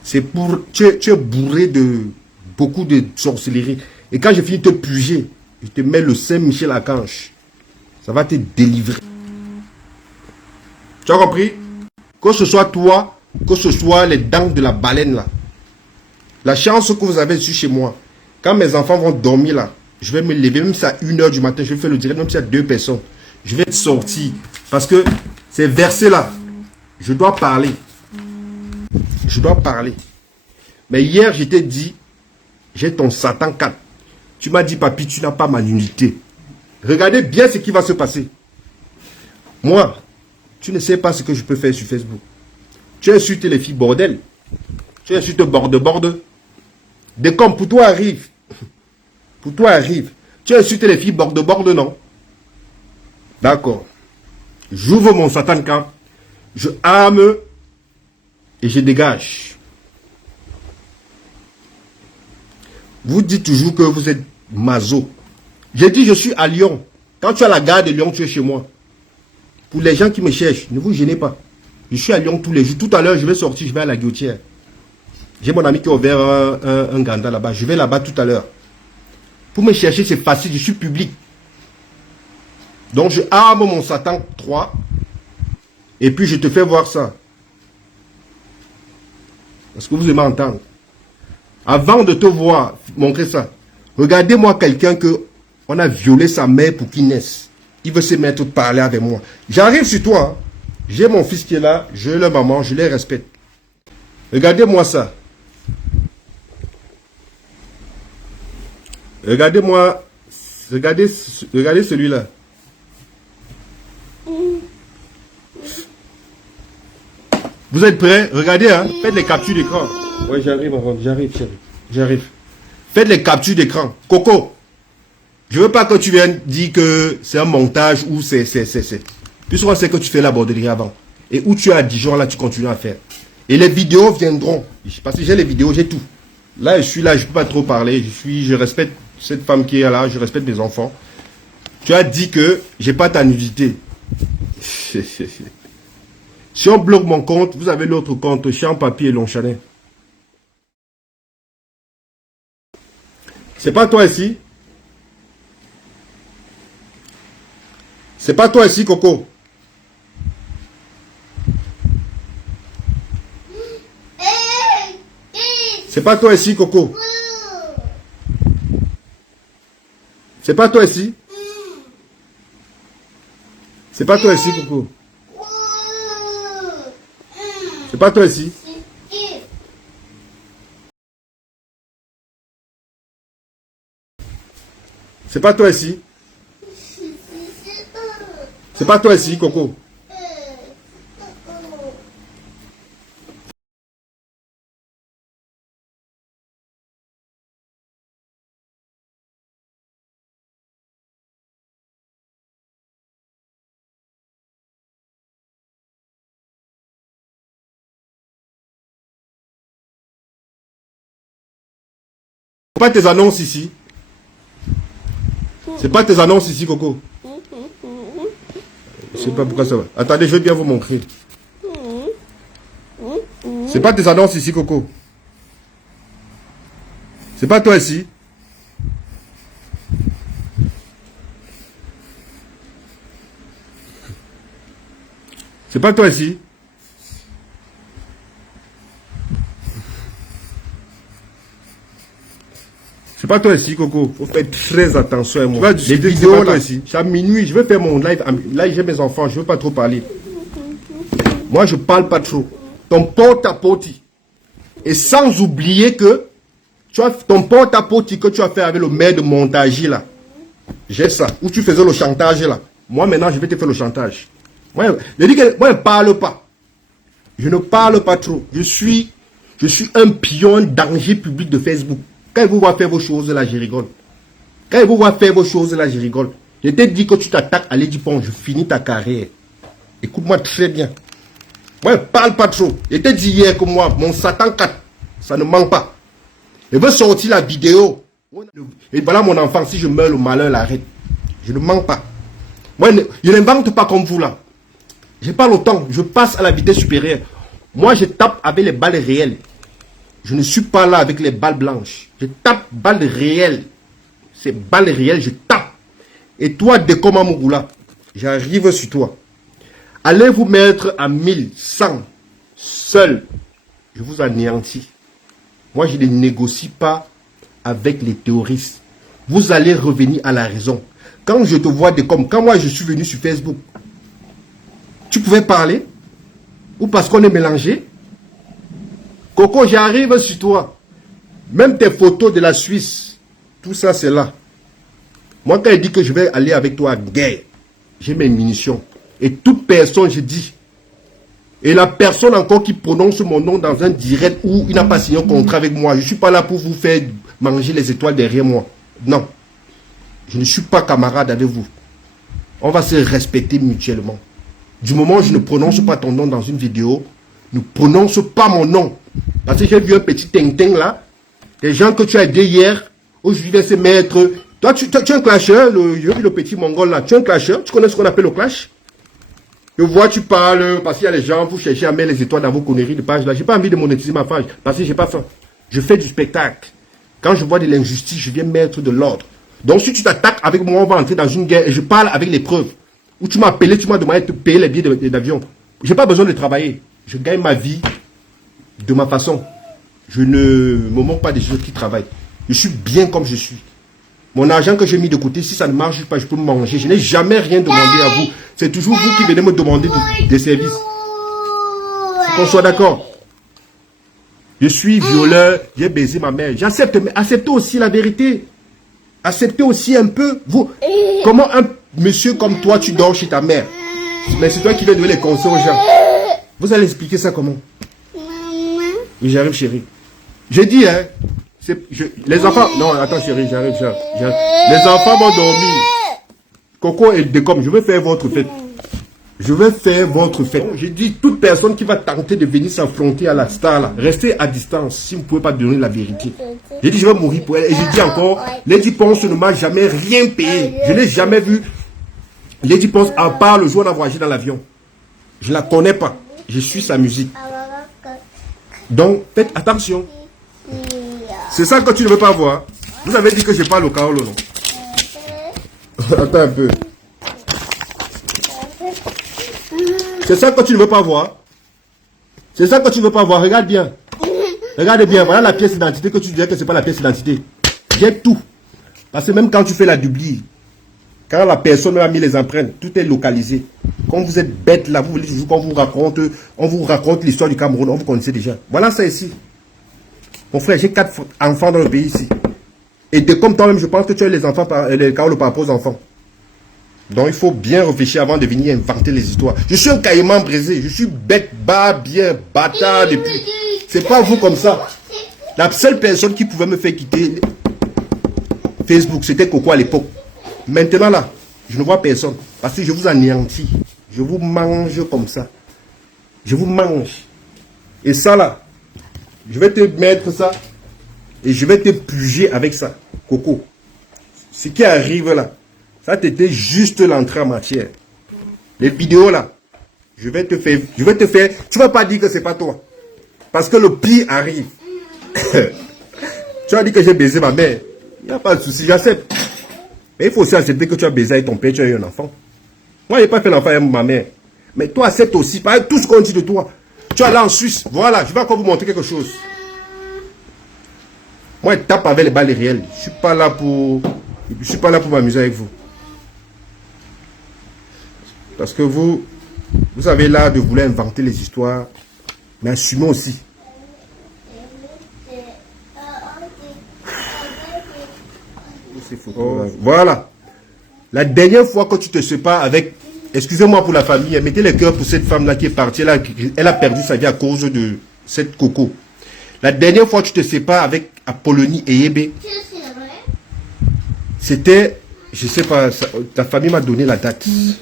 Tu es bourré de beaucoup de sorcellerie. Et quand je finis de te pluger, je te mets le Saint-Michel-Archange. Ça va te délivrer. Tu as compris? Que ce soit toi, que ce soit les dents de la baleine là. La chance que vous avez sur chez moi. Quand mes enfants vont dormir là, je vais me lever, même si à 1 h du matin, je vais faire le direct, même si à 2 personnes. Je vais sortir. Parce que ces versets là, je dois parler. Je dois parler. Mais hier, je t'ai dit, j'ai ton Satan 4. Tu m'as dit, papi, tu n'as pas ma unité. Regardez bien ce qui va se passer. Moi, tu ne sais pas ce que je peux faire sur Facebook. Tu insultes les filles bordel. Tu insultes borde. Des comme pour toi arrive. Pour toi arrive. Tu insultes les filles borde, non? D'accord. J'ouvre mon Satan 4. Je arme et je dégage. Vous dites toujours que vous êtes maso. J'ai dit je suis à Lyon. Quand tu as la gare de Lyon, tu es chez moi. Pour les gens qui me cherchent, ne vous gênez pas. Je suis à Lyon tous les jours. Tout à l'heure, je vais sortir, je vais à la Guillotière. J'ai mon ami qui a ouvert un ganda là-bas. Je vais là-bas tout à l'heure. Pour me chercher, c'est facile. Je suis public. Donc, je arme mon Satan 3. Et puis, je te fais voir ça. Parce que vous aimez entendre. Avant de te voir, montrer ça. Regardez-moi quelqu'un que on a violé sa mère pour qu'il naisse. Il veut se mettre à parler avec moi. J'arrive sur toi. Hein. J'ai mon fils qui est là. J'ai leur maman. Je les respecte. Regardez-moi ça. Regardez-moi. Regardez celui-là. Vous êtes prêts? Regardez, hein. Faites les captures d'écran. Oui, j'arrive, chérie. J'arrive. Faites les captures d'écran. Coco, je veux pas que tu viennes dire que c'est un montage ou c'est. Puisqu'on sait que tu fais la borderie avant. Et où tu es à Dijon, là, tu continues à faire. Et les vidéos viendront. Parce que j'ai les vidéos, j'ai tout. Là, je suis là, je peux pas trop parler. Je respecte cette femme qui est là, je respecte mes enfants. Tu as dit que j'ai pas ta nudité. Si on bloque mon compte, vous avez l'autre compte, Champ Papier et Longchanet. C'est pas toi ici? C'est pas toi ici, Coco? C'est pas toi ici, Coco? C'est pas toi ici? C'est pas toi ici, Coco? C'est pas toi ici? C'est pas toi ici? C'est pas toi ici, Coco? Pas tes annonces ici. C'est pas tes annonces ici, Coco. Je sais pas pourquoi ça va. Attendez, je vais bien vous montrer. C'est pas tes annonces ici, Coco. C'est pas toi ici. C'est pas toi ici. C'est pas toi ici, Coco. Faut faire très attention à moi. Les vidéos là ici. C'est à minuit. Je vais faire mon live. Là, j'ai mes enfants. Je veux pas trop parler. Moi, je parle pas trop. Ton porte-à-porte. Et sans oublier que tu as ton porte-à-porte que tu as fait avec le maire de Montagy là. J'ai ça. Où tu faisais le chantage là. Moi, maintenant, je vais te faire le chantage. Moi, je dis que moi, je ne parle pas. Je ne parle pas trop. Je suis un pion danger public de Facebook. Quand ils vous voient faire vos choses là, je rigole. Quand ils vous voient faire vos choses là, je rigole. Je t'ai dit que tu t'attaques à Ledipon, je finis ta carrière. Écoute-moi très bien. Moi, je ne parle pas trop. Je t'ai dit hier que moi, mon Satan 4, ça ne manque pas. Je veux sortir la vidéo. Et voilà mon enfant, si je meurs, le malheur l'arrête. Je ne manque pas. Moi, je n'invente pas comme vous là. J'ai pas le temps, je passe à la vitesse supérieure. Moi, je tape avec les balles réelles. Je ne suis pas là avec les balles blanches. Je tape balles réelles. Ces balles réelles, je tape. Et toi, Dekoma Mougoula, j'arrive sur toi. Allez vous mettre à 1100 seul. Je vous anéantis. Moi, je ne négocie pas avec les terroristes. Vous allez revenir à la raison. Quand je te vois quand moi je suis venu sur Facebook, tu pouvais parler? Ou parce qu'on est mélangé? Coco, j'arrive sur toi. Même tes photos de la Suisse, tout ça c'est là. Moi quand il dit que je vais aller avec toi à guerre, j'ai mes munitions. Et toute personne, je dis. Et la personne encore qui prononce mon nom dans un direct où il n'a pas signé un contrat avec moi, je ne suis pas là pour vous faire manger les étoiles derrière moi. Non. Je ne suis pas camarade avec vous. On va se respecter mutuellement. Du moment où je ne prononce pas ton nom dans une vidéo, ne prononce pas mon nom. Parce que j'ai vu un petit tintin là, des gens que tu as aidé hier, aujourd'hui ils vont se mettre. Toi, tu es un clasheur, j'ai vu le petit mongol là, tu es un clasheur, tu connais ce qu'on appelle le clash? Je vois, tu parles, parce qu'il y a les gens, vous cherchez à mettre les étoiles dans vos conneries de page là. J'ai pas envie de monétiser ma page, parce que j'ai pas faim. Je fais du spectacle. Quand je vois de l'injustice, je viens mettre de l'ordre. Donc si tu t'attaques avec moi, on va entrer dans une guerre et je parle avec les preuves. Ou tu m'as appelé, tu m'as demandé de te payer les billets d'avion. J'ai pas besoin de travailler. Je gagne ma vie de ma façon. Je ne me moque pas des gens qui travaillent. Je suis bien comme je suis. Mon argent que j'ai mis de côté, si ça ne marche pas, je peux manger. Je n'ai jamais rien demandé à vous. C'est toujours vous qui venez me demander des services. Faut qu'on soit d'accord. Je suis violeur, j'ai baisé ma mère. J'accepte, mais acceptez aussi la vérité. Acceptez aussi un peu. Vous, comment un monsieur comme toi, tu dors chez ta mère? Mais c'est toi qui viens donner les conseils aux gens. Vous allez expliquer ça comment? Oui, j'arrive, chérie. J'ai dit, hein. Les enfants... Non, attends, chérie, j'arrive. Les enfants vont dormir. Coco et Décom, je vais faire votre fête. Je vais faire votre fête. J'ai dit, toute personne qui va tenter de venir s'affronter à la star, là, restez à distance si vous ne pouvez pas donner la vérité. J'ai dit, je vais mourir pour elle. Et j'ai dit encore, Lady Ponce ne m'a jamais rien payé. Je n'ai jamais vu Lady Ponce, à part le jour où on a voyagé dans l'avion. Je ne la connais pas. Je suis sa musique. Donc, faites attention. C'est ça que tu ne veux pas voir. Vous avez dit que je parle au Kaolo, non? Attends un peu. C'est ça que tu ne veux pas voir. C'est ça que tu ne veux pas voir. Regarde bien. Regarde bien. Voilà la pièce d'identité que tu disais que ce n'est pas la pièce d'identité. J'ai tout. Parce que même quand tu fais la dublie, quand la personne a mis les empreintes, tout est localisé. Quand vous êtes bête là, vous voulez toujours qu'on vous raconte l'histoire du Cameroun, on vous connaissez déjà. Voilà ça ici. Mon frère, j'ai 4 enfants dans le pays ici. Et de comme toi-même, je pense que tu as les enfants, les Kaolo par rapport aux enfants. Donc il faut bien réfléchir avant de venir inventer les histoires. Je suis un caïman brisé, je suis bête, bas, bien, bâtard depuis. C'est pas vous comme ça. La seule personne qui pouvait me faire quitter Facebook, c'était Coco à l'époque. Maintenant là, je ne vois personne. Parce que je vous anéantis. Je vous mange comme ça. Je vous mange. Et ça là, je vais te mettre ça. Et je vais te puger avec ça. Coco. Ce qui arrive là, ça t'était juste l'entrée en matière. Les vidéos là, je vais te faire. Tu vas pas dire que c'est pas toi. Parce que le pire arrive. Tu as dit que j'ai baisé ma mère. Il n'y a pas de souci, j'accepte. Mais il faut aussi accepter que tu as baisé avec ton père, tu as eu un enfant. Moi, je n'ai pas fait l'enfant avec ma mère. Mais toi, accepte aussi. Pas tout ce qu'on dit de toi. Tu es allé en Suisse. Voilà, je vais encore vous montrer quelque chose. Moi, je tape avec les balles réelles. Je ne suis pas là pour m'amuser avec vous. Parce que vous avez l'art de vouloir inventer les histoires. Mais assumez aussi. Oh, voilà. La dernière fois que tu te sépares avec... Excusez-moi pour la famille. Mettez les cœurs pour cette femme-là qui est partie. Elle a perdu sa vie à cause de cette Coco. La dernière fois que tu te sépares avec Apollonie et Yébé, c'était... Je sais pas, ta famille m'a donné la date. Je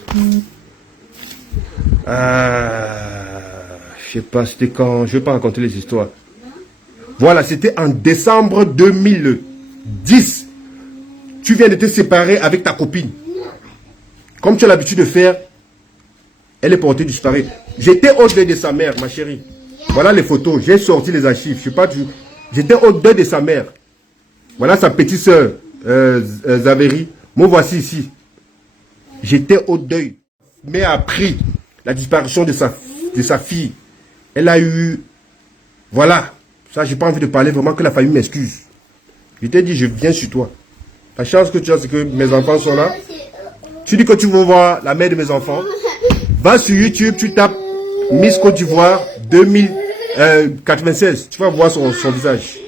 sais pas, c'était quand... Je vais pas raconter les histoires. Voilà, c'était en décembre 2010. Tu viens de te séparer avec ta copine. Comme tu as l'habitude de faire, elle est portée disparue. J'étais au deuil de sa mère, ma chérie. Voilà les photos. J'ai sorti les archives. Je sais pas, j'étais au deuil de sa mère. Voilà sa petite soeur, Zaveri. Moi, voici ici. J'étais au deuil. Mais a appris la disparition de sa fille. Elle a eu... Voilà. Ça, j'ai pas envie de parler. Vraiment que la famille m'excuse. Je t'ai dit, je viens sur toi. La chance que tu as, c'est que mes enfants sont là. Tu dis que tu veux voir la mère de mes enfants. Va sur YouTube, tu tapes Miss Côte d'Ivoire 2096. Tu vas voir son visage.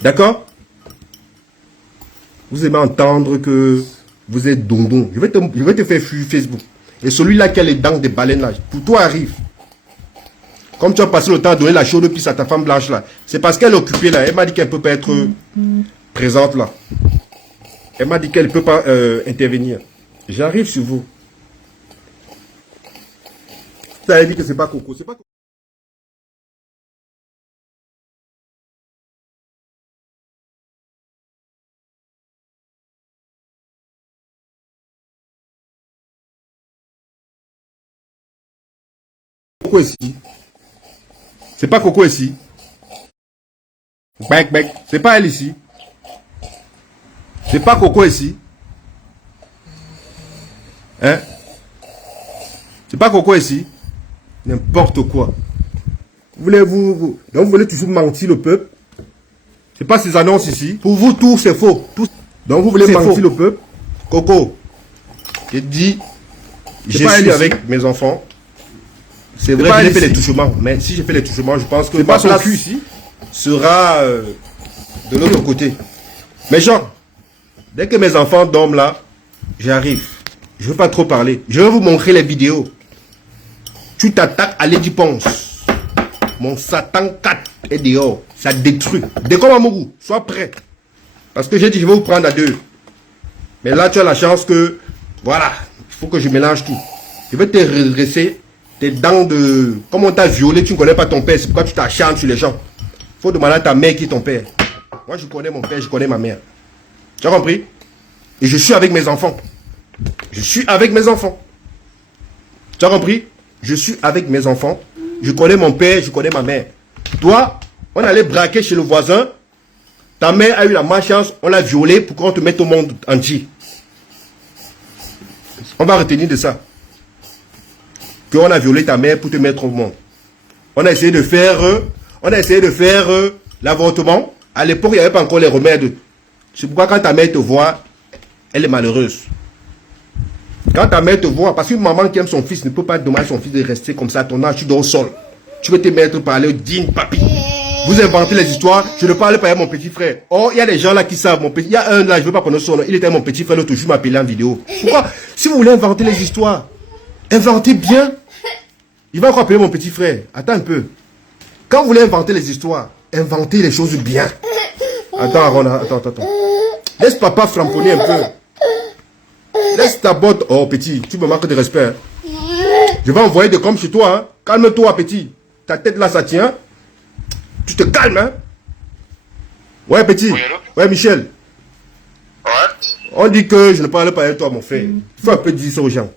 D'accord? Vous aimez entendre que vous êtes dondon. Je vais te faire fuir Facebook. Et celui-là qui a les dents des baleines là, pour toi arrive. Comme tu as passé le temps à donner la chaude pisse à ta femme blanche là. C'est parce qu'elle est occupée là. Elle m'a dit qu'elle ne peut pas être présente là. Elle m'a dit qu'elle ne peut pas intervenir. J'arrive sur vous. Vous avez dit que c'est pas Coco. C'est pas Coco. Coco ici. C'est pas Coco ici. Bec, bec. C'est pas elle ici. C'est pas Coco ici. Hein? C'est pas Coco ici. N'importe quoi. Donc vous voulez toujours mentir le peuple. C'est pas ces annonces ici. Pour vous, tout c'est faux. Tout. Donc vous voulez mentir le peuple. Coco, j'ai dit, je suis avec mes enfants. C'est vrai que j'ai fait les touchements. Mais si j'ai fait les touchements, je pense que ma place ici sera de l'autre côté. Mais genre, dès que mes enfants dorment là, j'arrive. Je ne veux pas trop parler. Je vais vous montrer les vidéos. Tu t'attaques à Lady Ponce. Mon Satan 4 est dehors. Ça détruit. Décolle Amourou, sois prêt. Parce que j'ai dit, je vais vous prendre à deux. Mais là, tu as la chance que, voilà, il faut que je mélange tout. Je vais te redresser tes dents de... Comme on t'a violé, tu ne connais pas ton père. C'est pourquoi tu t'acharnes sur les gens. Il faut demander à ta mère qui est ton père. Moi, je connais mon père, je connais ma mère. Tu as compris? Et je suis avec mes enfants. Je suis avec mes enfants. Tu as compris? Je suis avec mes enfants. Je connais mon père, je connais ma mère. Toi, on allait braquer chez le voisin. Ta mère a eu la malchance, on l'a violée pour qu'on te mette au monde entier. On va retenir de ça. Qu'on a violé ta mère pour te mettre au monde. On a essayé de faire l'avortement. À l'époque, il n'y avait pas encore les remèdes. C'est pourquoi quand ta mère te voit, elle est malheureuse. Quand ta mère te voit, parce qu'une maman qui aime son fils ne peut pas demander à son fils de rester comme ça à ton âge, tu dors au sol. Tu veux te mettre par le digne papy. Vous inventez les histoires, je ne parle pas à mon petit frère. Oh, il y a des gens là qui savent, il y a un là, je ne veux pas prononcer son nom, il était mon petit frère, l'autre jour m'appelait en vidéo. Pourquoi? Si vous voulez inventer les histoires, inventez bien. Il va encore appeler mon petit frère. Attends un peu. Quand vous voulez inventer les histoires, inventez les choses bien. Attends, Arona, attends. Laisse papa flamponner un peu. Laisse ta botte. Oh, petit, tu me manques de respect. Hein. Je vais envoyer des coms chez toi. Hein. Calme-toi, petit. Ta tête là, ça tient. Tu te calmes, hein? Ouais, petit. Oui, allô? Ouais, Michel. Ouais. On dit que je ne parle pas avec toi, mon frère. Il faut un peu dire ça aux gens.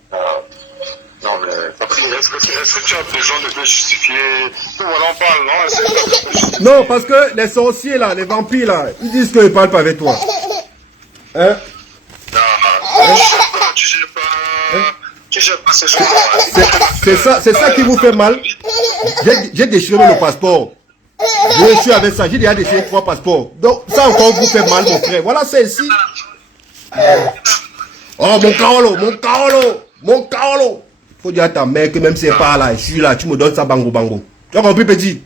Non, mais est-ce que tu as besoin de te justifier? Voilà, on parle, non? Non, parce que les sorciers là, les vampires là, ils disent qu'ils ne parlent pas avec toi. Hein? Non, tu gères pas. Tu gères pas ces choses-là. C'est ça qui vous fait mal. J'ai déchiré le passeport. Je suis avec ça, j'ai déjà déchiré 3 passeports. Donc ça encore vous fait mal, mon frère. Voilà, c'est ici. Oh, mon Carolo. Faut dire à ta mère que même si c'est pas là, je suis là, tu me donnes ça bango. Tu as compris, petit?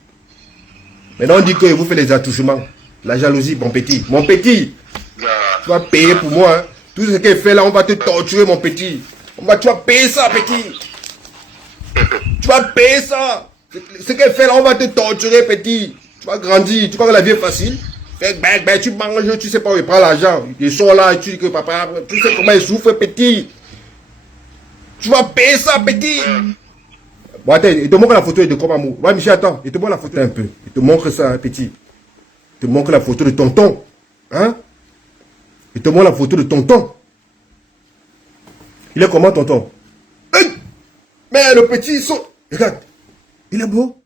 Maintenant on dit que vous faites les attouchements. La jalousie, mon petit. Mon petit, tu vas payer pour moi. Hein. Tout ce qu'elle fait là, on va te torturer, mon petit. Tu vas payer ça, petit. Tu vas payer ça. Ce qu'elle fait là, on va te torturer, petit. Tu vas grandir. Tu crois que la vie est facile? Tu manges, tu sais pas où il prend l'argent. Ils sont là, tu dis que papa, tu sais comment il souffre, petit. Tu vas payer ça, petit. Bon, attends, il te montre la photo de comme amour. Ouais, Michel, attends, il te montre la photo un peu. Il te montre ça, petit. Il te montre la photo de tonton. Hein? Il te montre la photo de tonton. Il est comment, tonton? Hey! Mais le petit, ils sont... Regarde. Il est beau.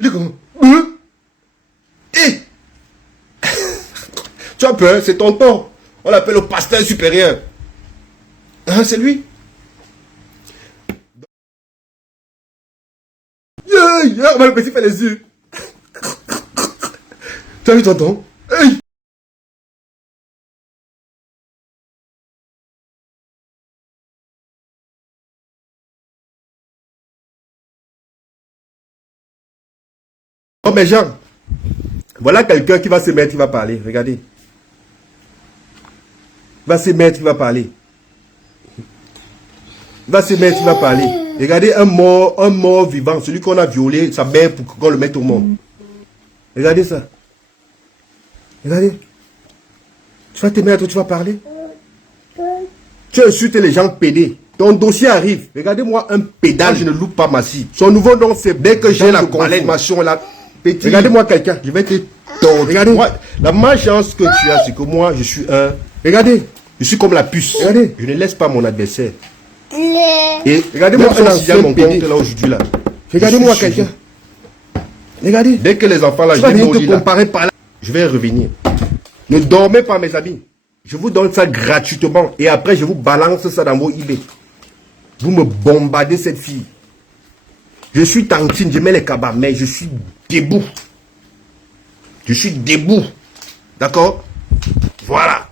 Il est comment? Hey! Tu as peur, c'est tonton. On l'appelle le pasteur supérieur. Hein, c'est lui. Yeah, le petit fait les yeux. Tu as vu tonton? Hey! Oh, mais Jean, voilà quelqu'un qui va se mettre, il va parler. Regardez. Il va se mettre, il va parler. Il va se mettre, il va parler. Regardez un mort vivant, celui qu'on a violé, sa mère pour qu'on le mette au monde. Regardez ça. Regardez. Tu vas te mettre, tu vas parler. Tu insultes les gens pédés. Ton dossier arrive. Regardez-moi un pédale, je ne loupe pas ma cible. Son nouveau nom, c'est dès que j'ai la confirmation là. Regardez-moi quelqu'un, je vais te tordre. Regardez-moi. La malchance que tu as, c'est que moi, je suis un... Regardez, je suis comme la puce. Regardez, je ne laisse pas mon adversaire Et regardez-moi un ancien mon compte là aujourd'hui là. Regardez-moi quelqu'un. Regardez. Dès que les enfants là, Tu vas venir te lit, là, comparer par là. je vais revenir. Ne dormez pas mes amis. Je vous donne ça gratuitement et après je vous balance ça dans vos eBay. Vous me bombardez cette fille. Je suis Tantine, je mets les cabas, mais je suis debout. Je suis debout. D'accord? Voilà.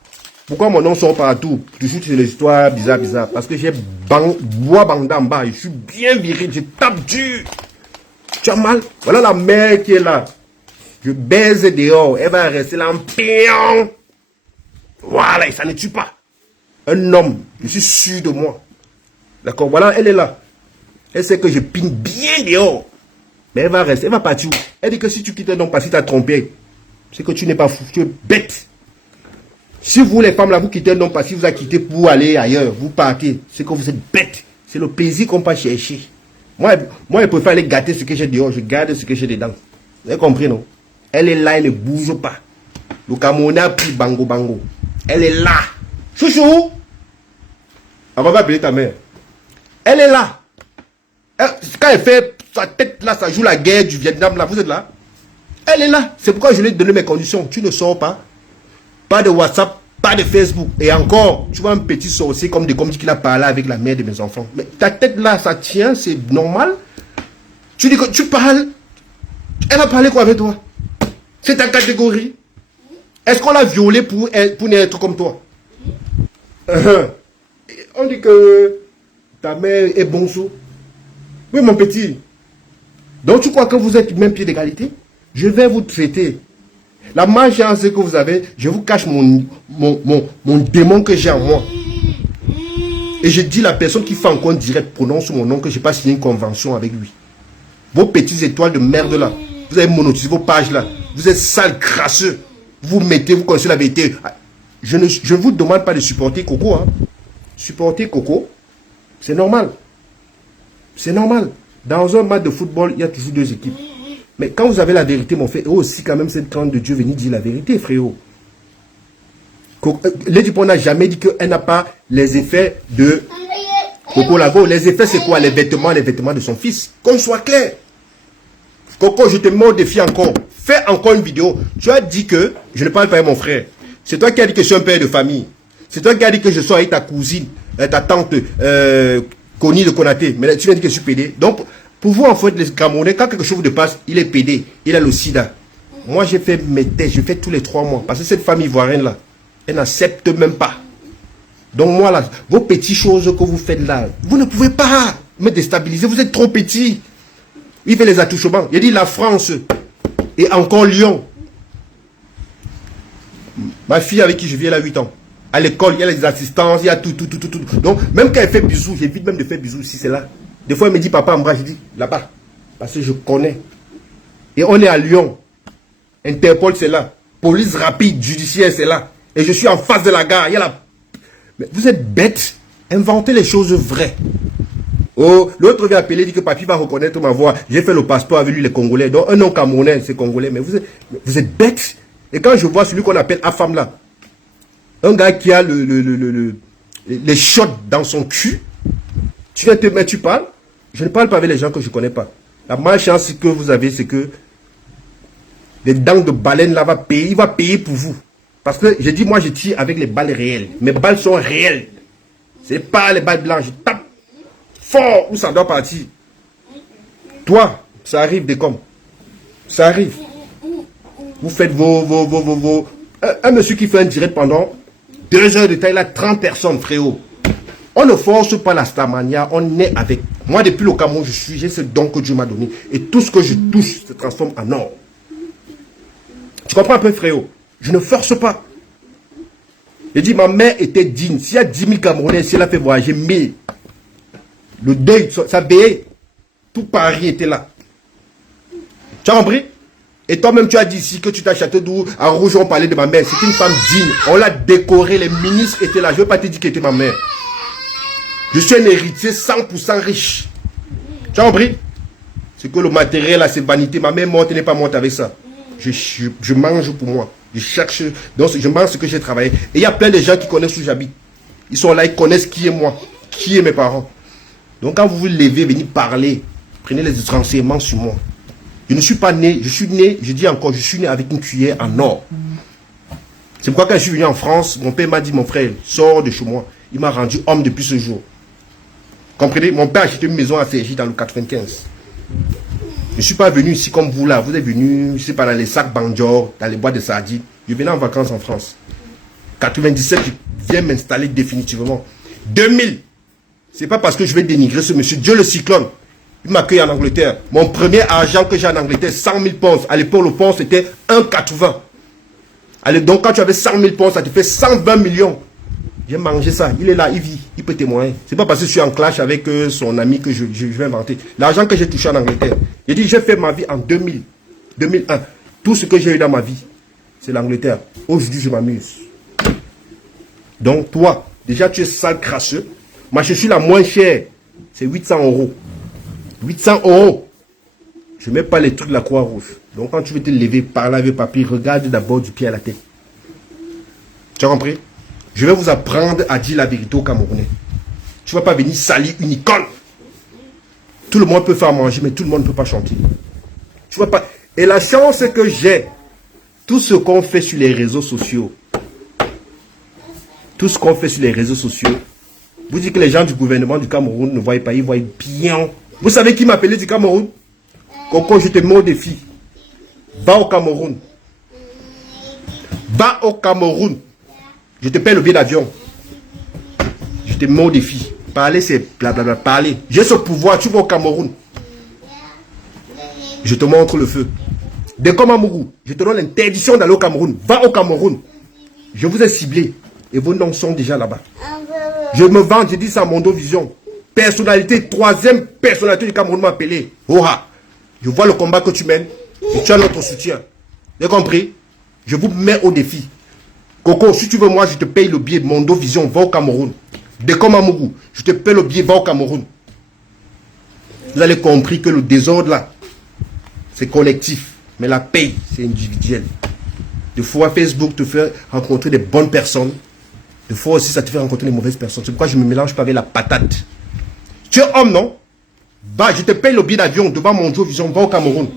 Pourquoi mon nom sort partout? Toujours sur les histoires bizarres. Parce que j'ai bois bandé en bas. Je suis bien viril. Je tape dur. Tu as mal? Voilà la mère qui est là. Je baise dehors. Elle va rester là en pion. Voilà, ça ne tue pas. Un homme. Je suis sûr de moi. D'accord? Voilà, elle est là. Elle sait que je pine bien dehors. Mais elle va rester. Elle va partir. Elle dit que si tu quittes un homme parce qu'il t'a trompé, c'est que tu n'es pas fou. Tu es bête. Si vous, les femmes, là, vous quittez un homme parce qu'il vous a quitté pour aller ailleurs, vous partez, c'est que vous êtes bête. C'est le plaisir qu'on peut chercher. Moi, je préfère aller gâter ce que j'ai dehors. Je garde ce que j'ai dedans. Vous avez compris, non? Elle est là, elle ne bouge pas. Le Camerounais a pris bango. Elle est là. Chouchou. On va appeler ta mère. Elle est là. Quand elle fait sa tête là, ça joue la guerre du Vietnam là. Vous êtes là? Elle est là. C'est pourquoi je lui ai donné mes conditions. Tu ne sors pas. Pas de WhatsApp, pas de Facebook. Et encore, tu vois un petit sorcier comme dit qu'il a parlé avec la mère de mes enfants. Mais ta tête là, ça tient, c'est normal. Tu dis que tu parles. Elle a parlé quoi avec toi? C'est ta catégorie. Est-ce qu'on l'a violée pour n'être comme toi? On dit que ta mère est bon sou. Oui, mon petit. Donc tu crois que vous êtes même pied d'égalité? Je vais vous traiter. La malchance que vous avez, je vous cache mon démon que j'ai en moi. Et je dis la personne qui fait encore direct prononce mon nom que je n'ai pas signé une convention avec lui. Vos petites étoiles de merde là, vous avez monotisé vos pages là, vous êtes sales, crasseux. Vous connaissez la vérité. Je ne vous demande pas de supporter Coco. Hein. Supporter Coco, c'est normal. C'est normal. Dans un match de football, il y a toujours deux équipes. Mais quand vous avez la vérité, mon frère, aussi quand même cette crainte de Dieu venir dire la vérité, frérot. Lady Pon n'a jamais dit qu'elle n'a pas les effets de Coco Lago. Les effets, c'est quoi? Les vêtements de son fils. Qu'on soit clair. Coco, je te mets au défi encore. Fais encore une vidéo. Tu as dit que je ne parle pas avec mon frère. C'est toi qui as dit que je suis un père de famille. C'est toi qui as dit que je sois avec ta cousine, ta tante, Connie de Konaté. Mais tu as dit que je suis pédé. Donc, pour vous, en fait, les Camerounais, quand quelque chose vous dépasse, il est pédé. Il a le sida. Moi, j'ai fait mes tests. Je fais tous les 3 mois. Parce que cette famille ivoirienne là, elle n'accepte même pas. Donc, moi, là, vos petites choses que vous faites là, vous ne pouvez pas me déstabiliser. Vous êtes trop petit. Il fait les attouchements. Il dit la France et encore Lyon. Ma fille avec qui je vis, elle a 8 ans. À l'école, il y a les assistances, il y a tout. Donc, même quand elle fait bisous, j'évite même de faire bisous si c'est là. Des fois, elle me dit, papa, embrasse, je dis, là-bas. Parce que je connais. Et on est à Lyon. Interpol, c'est là. Police rapide, judiciaire, c'est là. Et je suis en face de la gare. Il y a la... Mais vous êtes bêtes. Inventez les choses vraies. Oh, l'autre vient appeler, dit que papy va reconnaître ma voix. J'ai fait le passeport avec lui, les Congolais. Donc, un nom camerounais, c'est Congolais. Mais vous êtes bêtes. Et quand je vois celui qu'on appelle Afam là, un gars qui a les shots dans son cul, tu viens te mettre, tu parles. Je ne parle pas avec les gens que je ne connais pas. La malchance que vous avez, c'est que les dents de baleine là il va payer pour vous. Parce que j'ai dit, moi je tire avec les balles réelles. Mes balles sont réelles. Ce n'est pas les balles blanches. Je tape fort où ça doit partir. Toi, ça arrive des comme. Ça arrive. Vous faites vos... Un monsieur qui fait un direct pendant 2 heures de temps, il a 30 personnes, frérot. On ne force pas la starmania, on est avec. Moi, depuis le Cameroun, j'ai ce don que Dieu m'a donné. Et tout ce que je touche se transforme en or. Tu comprends un peu, frérot? Je ne force pas. J'ai dit, ma mère était digne. S'il y a 10 000 Camerounais, si elle a fait voyager 1000, le deuil, ça béait. Tout Paris était là. Tu as compris? Et toi-même, tu as dit ici que tu t'as Château-d'Eau, à Rouge, on parlait de ma mère. C'est une femme digne. On l'a décorée, les ministres étaient là. Je ne veux pas te dire qu'elle était ma mère. Je suis un héritier 100% riche. Tu as compris? C'est que le matériel, là, c'est vanité. Ma mère morte, elle n'est pas morte avec ça. Je mange pour moi. Je cherche. Donc, je mange ce que j'ai travaillé. Et il y a plein de gens qui connaissent où j'habite. Ils sont là, ils connaissent qui est moi. qui est mes parents. Donc quand vous vous levez, venez parler, prenez les renseignements sur moi. Je ne suis pas né, je suis né, je dis encore, je suis né avec une cuillère en or. C'est pourquoi quand je suis venu en France, mon père m'a dit, mon frère, sors de chez moi. Il m'a rendu homme depuis ce jour. Comprenez? Mon père a acheté une maison à Cergy dans le 95. Je ne suis pas venu ici comme vous là. Vous êtes venu, je ne sais pas, dans les sacs Banjor, dans les boîtes de sardines. Je venais en vacances en France. 97, je viens m'installer définitivement. 2000, c'est pas parce que je vais dénigrer ce monsieur. Dieu le cyclone. Il m'accueille en Angleterre. Mon premier argent que j'ai en Angleterre, 100 000 pounds. À l'époque, le pound c'était 1,80. Allez, donc quand tu avais 100 000 pounds, ça te fait 120 millions. J'ai mangé ça. Il est là, il vit. Il peut témoigner. C'est pas parce que je suis en clash avec son ami que je vais inventer. L'argent que j'ai touché en Angleterre. J'ai dit, j'ai fait ma vie en 2000, 2001. Tout ce que j'ai eu dans ma vie, c'est l'Angleterre. Aujourd'hui, je m'amuse. Donc, toi, déjà, tu es sale crasseux. Moi, je suis la moins chère. C'est 800 €. 800 €. Je ne mets pas les trucs de la Croix-Rouge. Donc, quand tu veux te lever, parler avec papier, regarde d'abord du pied à la tête. Tu as compris? Je vais vous apprendre à dire la vérité aux Camerounais. Tu ne vas pas venir salir une icône. Tout le monde peut faire manger, mais tout le monde ne peut pas chanter. Tu vas pas. Et la chance que j'ai, tout ce qu'on fait sur les réseaux sociaux, vous dites que les gens du gouvernement du Cameroun ne voient pas, ils voient bien. Vous savez qui m'appelait du Cameroun? Coco, je te mets au défi. Va au Cameroun. Va au Cameroun. Je te paie le billet d'avion. Je te mets au défi. Parler, c'est blablabla. Parler. J'ai ce pouvoir. Tu vas au Cameroun. Je te montre le feu. Dès comme Amourou, je te donne l'interdiction d'aller au Cameroun. Va au Cameroun. Je vous ai ciblé. Et vos noms sont déjà là-bas. Je me vends. Je dis ça à Mondo Vision. Personnalité, 3e personnalité du Cameroun m'a appelé. Oha. Je vois le combat que tu mènes. Et tu as notre soutien. Vous avez compris? Je vous mets au défi. Coco, si tu veux, moi, je te paye le billet. Mondo Vision, va au Cameroun. Dès comme Amougou, je te paye le billet, va au Cameroun. Vous avez compris que le désordre là, c'est collectif. Mais la paye, c'est individuel. Des fois, Facebook te fait rencontrer des bonnes personnes. Des fois aussi, ça te fait rencontrer des mauvaises personnes. C'est pourquoi je ne me mélange pas avec la patate. Tu es homme, non? Bah, je te paye le billet d'avion devant Mondo Vision, va au Cameroun.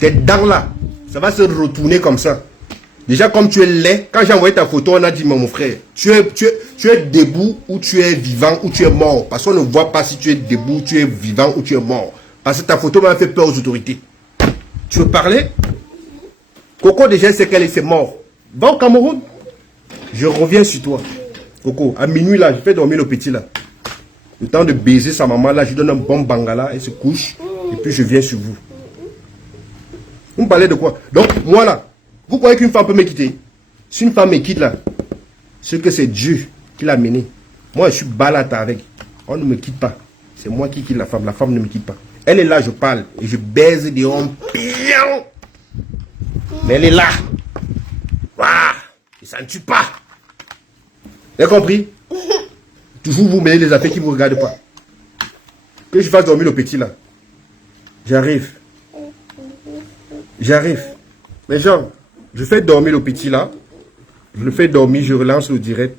Tes dents là, ça va se retourner comme ça. Déjà, comme tu es laid, quand j'ai envoyé ta photo, on a dit, mon frère, tu es debout ou tu es vivant ou tu es mort. Parce qu'on ne voit pas si tu es debout, tu es vivant ou tu es mort. Parce que ta photo m'a fait peur aux autorités. Tu veux parler? Coco, déjà, c'est qu'elle est mort. Va au Cameroun. Je reviens sur toi. Coco, à minuit, là, je fais dormir le petit, là. Le temps de baiser sa maman, là, je donne un bon bangala, elle se couche, et puis je viens sur vous. Vous me parlez de quoi? Donc, moi, là, vous croyez qu'une femme peut me quitter? Si une femme me quitte là, c'est que c'est Dieu qui l'a menée. Moi, je suis balade avec. On ne me quitte pas. C'est moi qui quitte la femme. La femme ne me quitte pas. Elle est là, je parle. Et je baise des hommes bien. Mais elle est là. Waouh! Et ça ne tue pas. Vous avez compris? Toujours vous mêlez les affaires qui ne vous regardent pas. Que je fasse dormir le petit là. J'arrive. J'arrive. Mais genre, je fais dormir le petit là. Je le fais dormir, je relance le direct.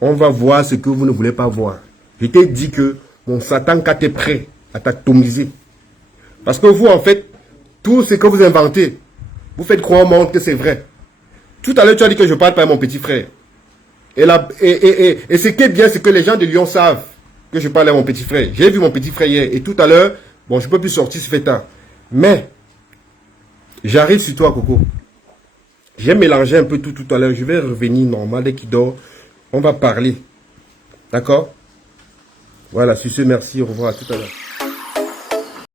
On va voir ce que vous ne voulez pas voir. Je t'ai dit que mon Satan, quand tu es prêt à t'atomiser. Parce que vous, en fait, tout ce que vous inventez, vous faites croire au monde que c'est vrai. Tout à l'heure, tu as dit que je parle pas à mon petit frère. Et ce qui est bien, c'est que les gens de Lyon savent que je parle à mon petit frère. J'ai vu mon petit frère hier. Et tout à l'heure, bon, je ne peux plus sortir, ça fait tard. Mais, j'arrive sur toi, Coco. J'ai mélangé un peu tout à l'heure. Je vais revenir normal dès qu'il dort. On va parler. D'accord? Voilà, sur ce, merci. Au revoir. À tout à l'heure.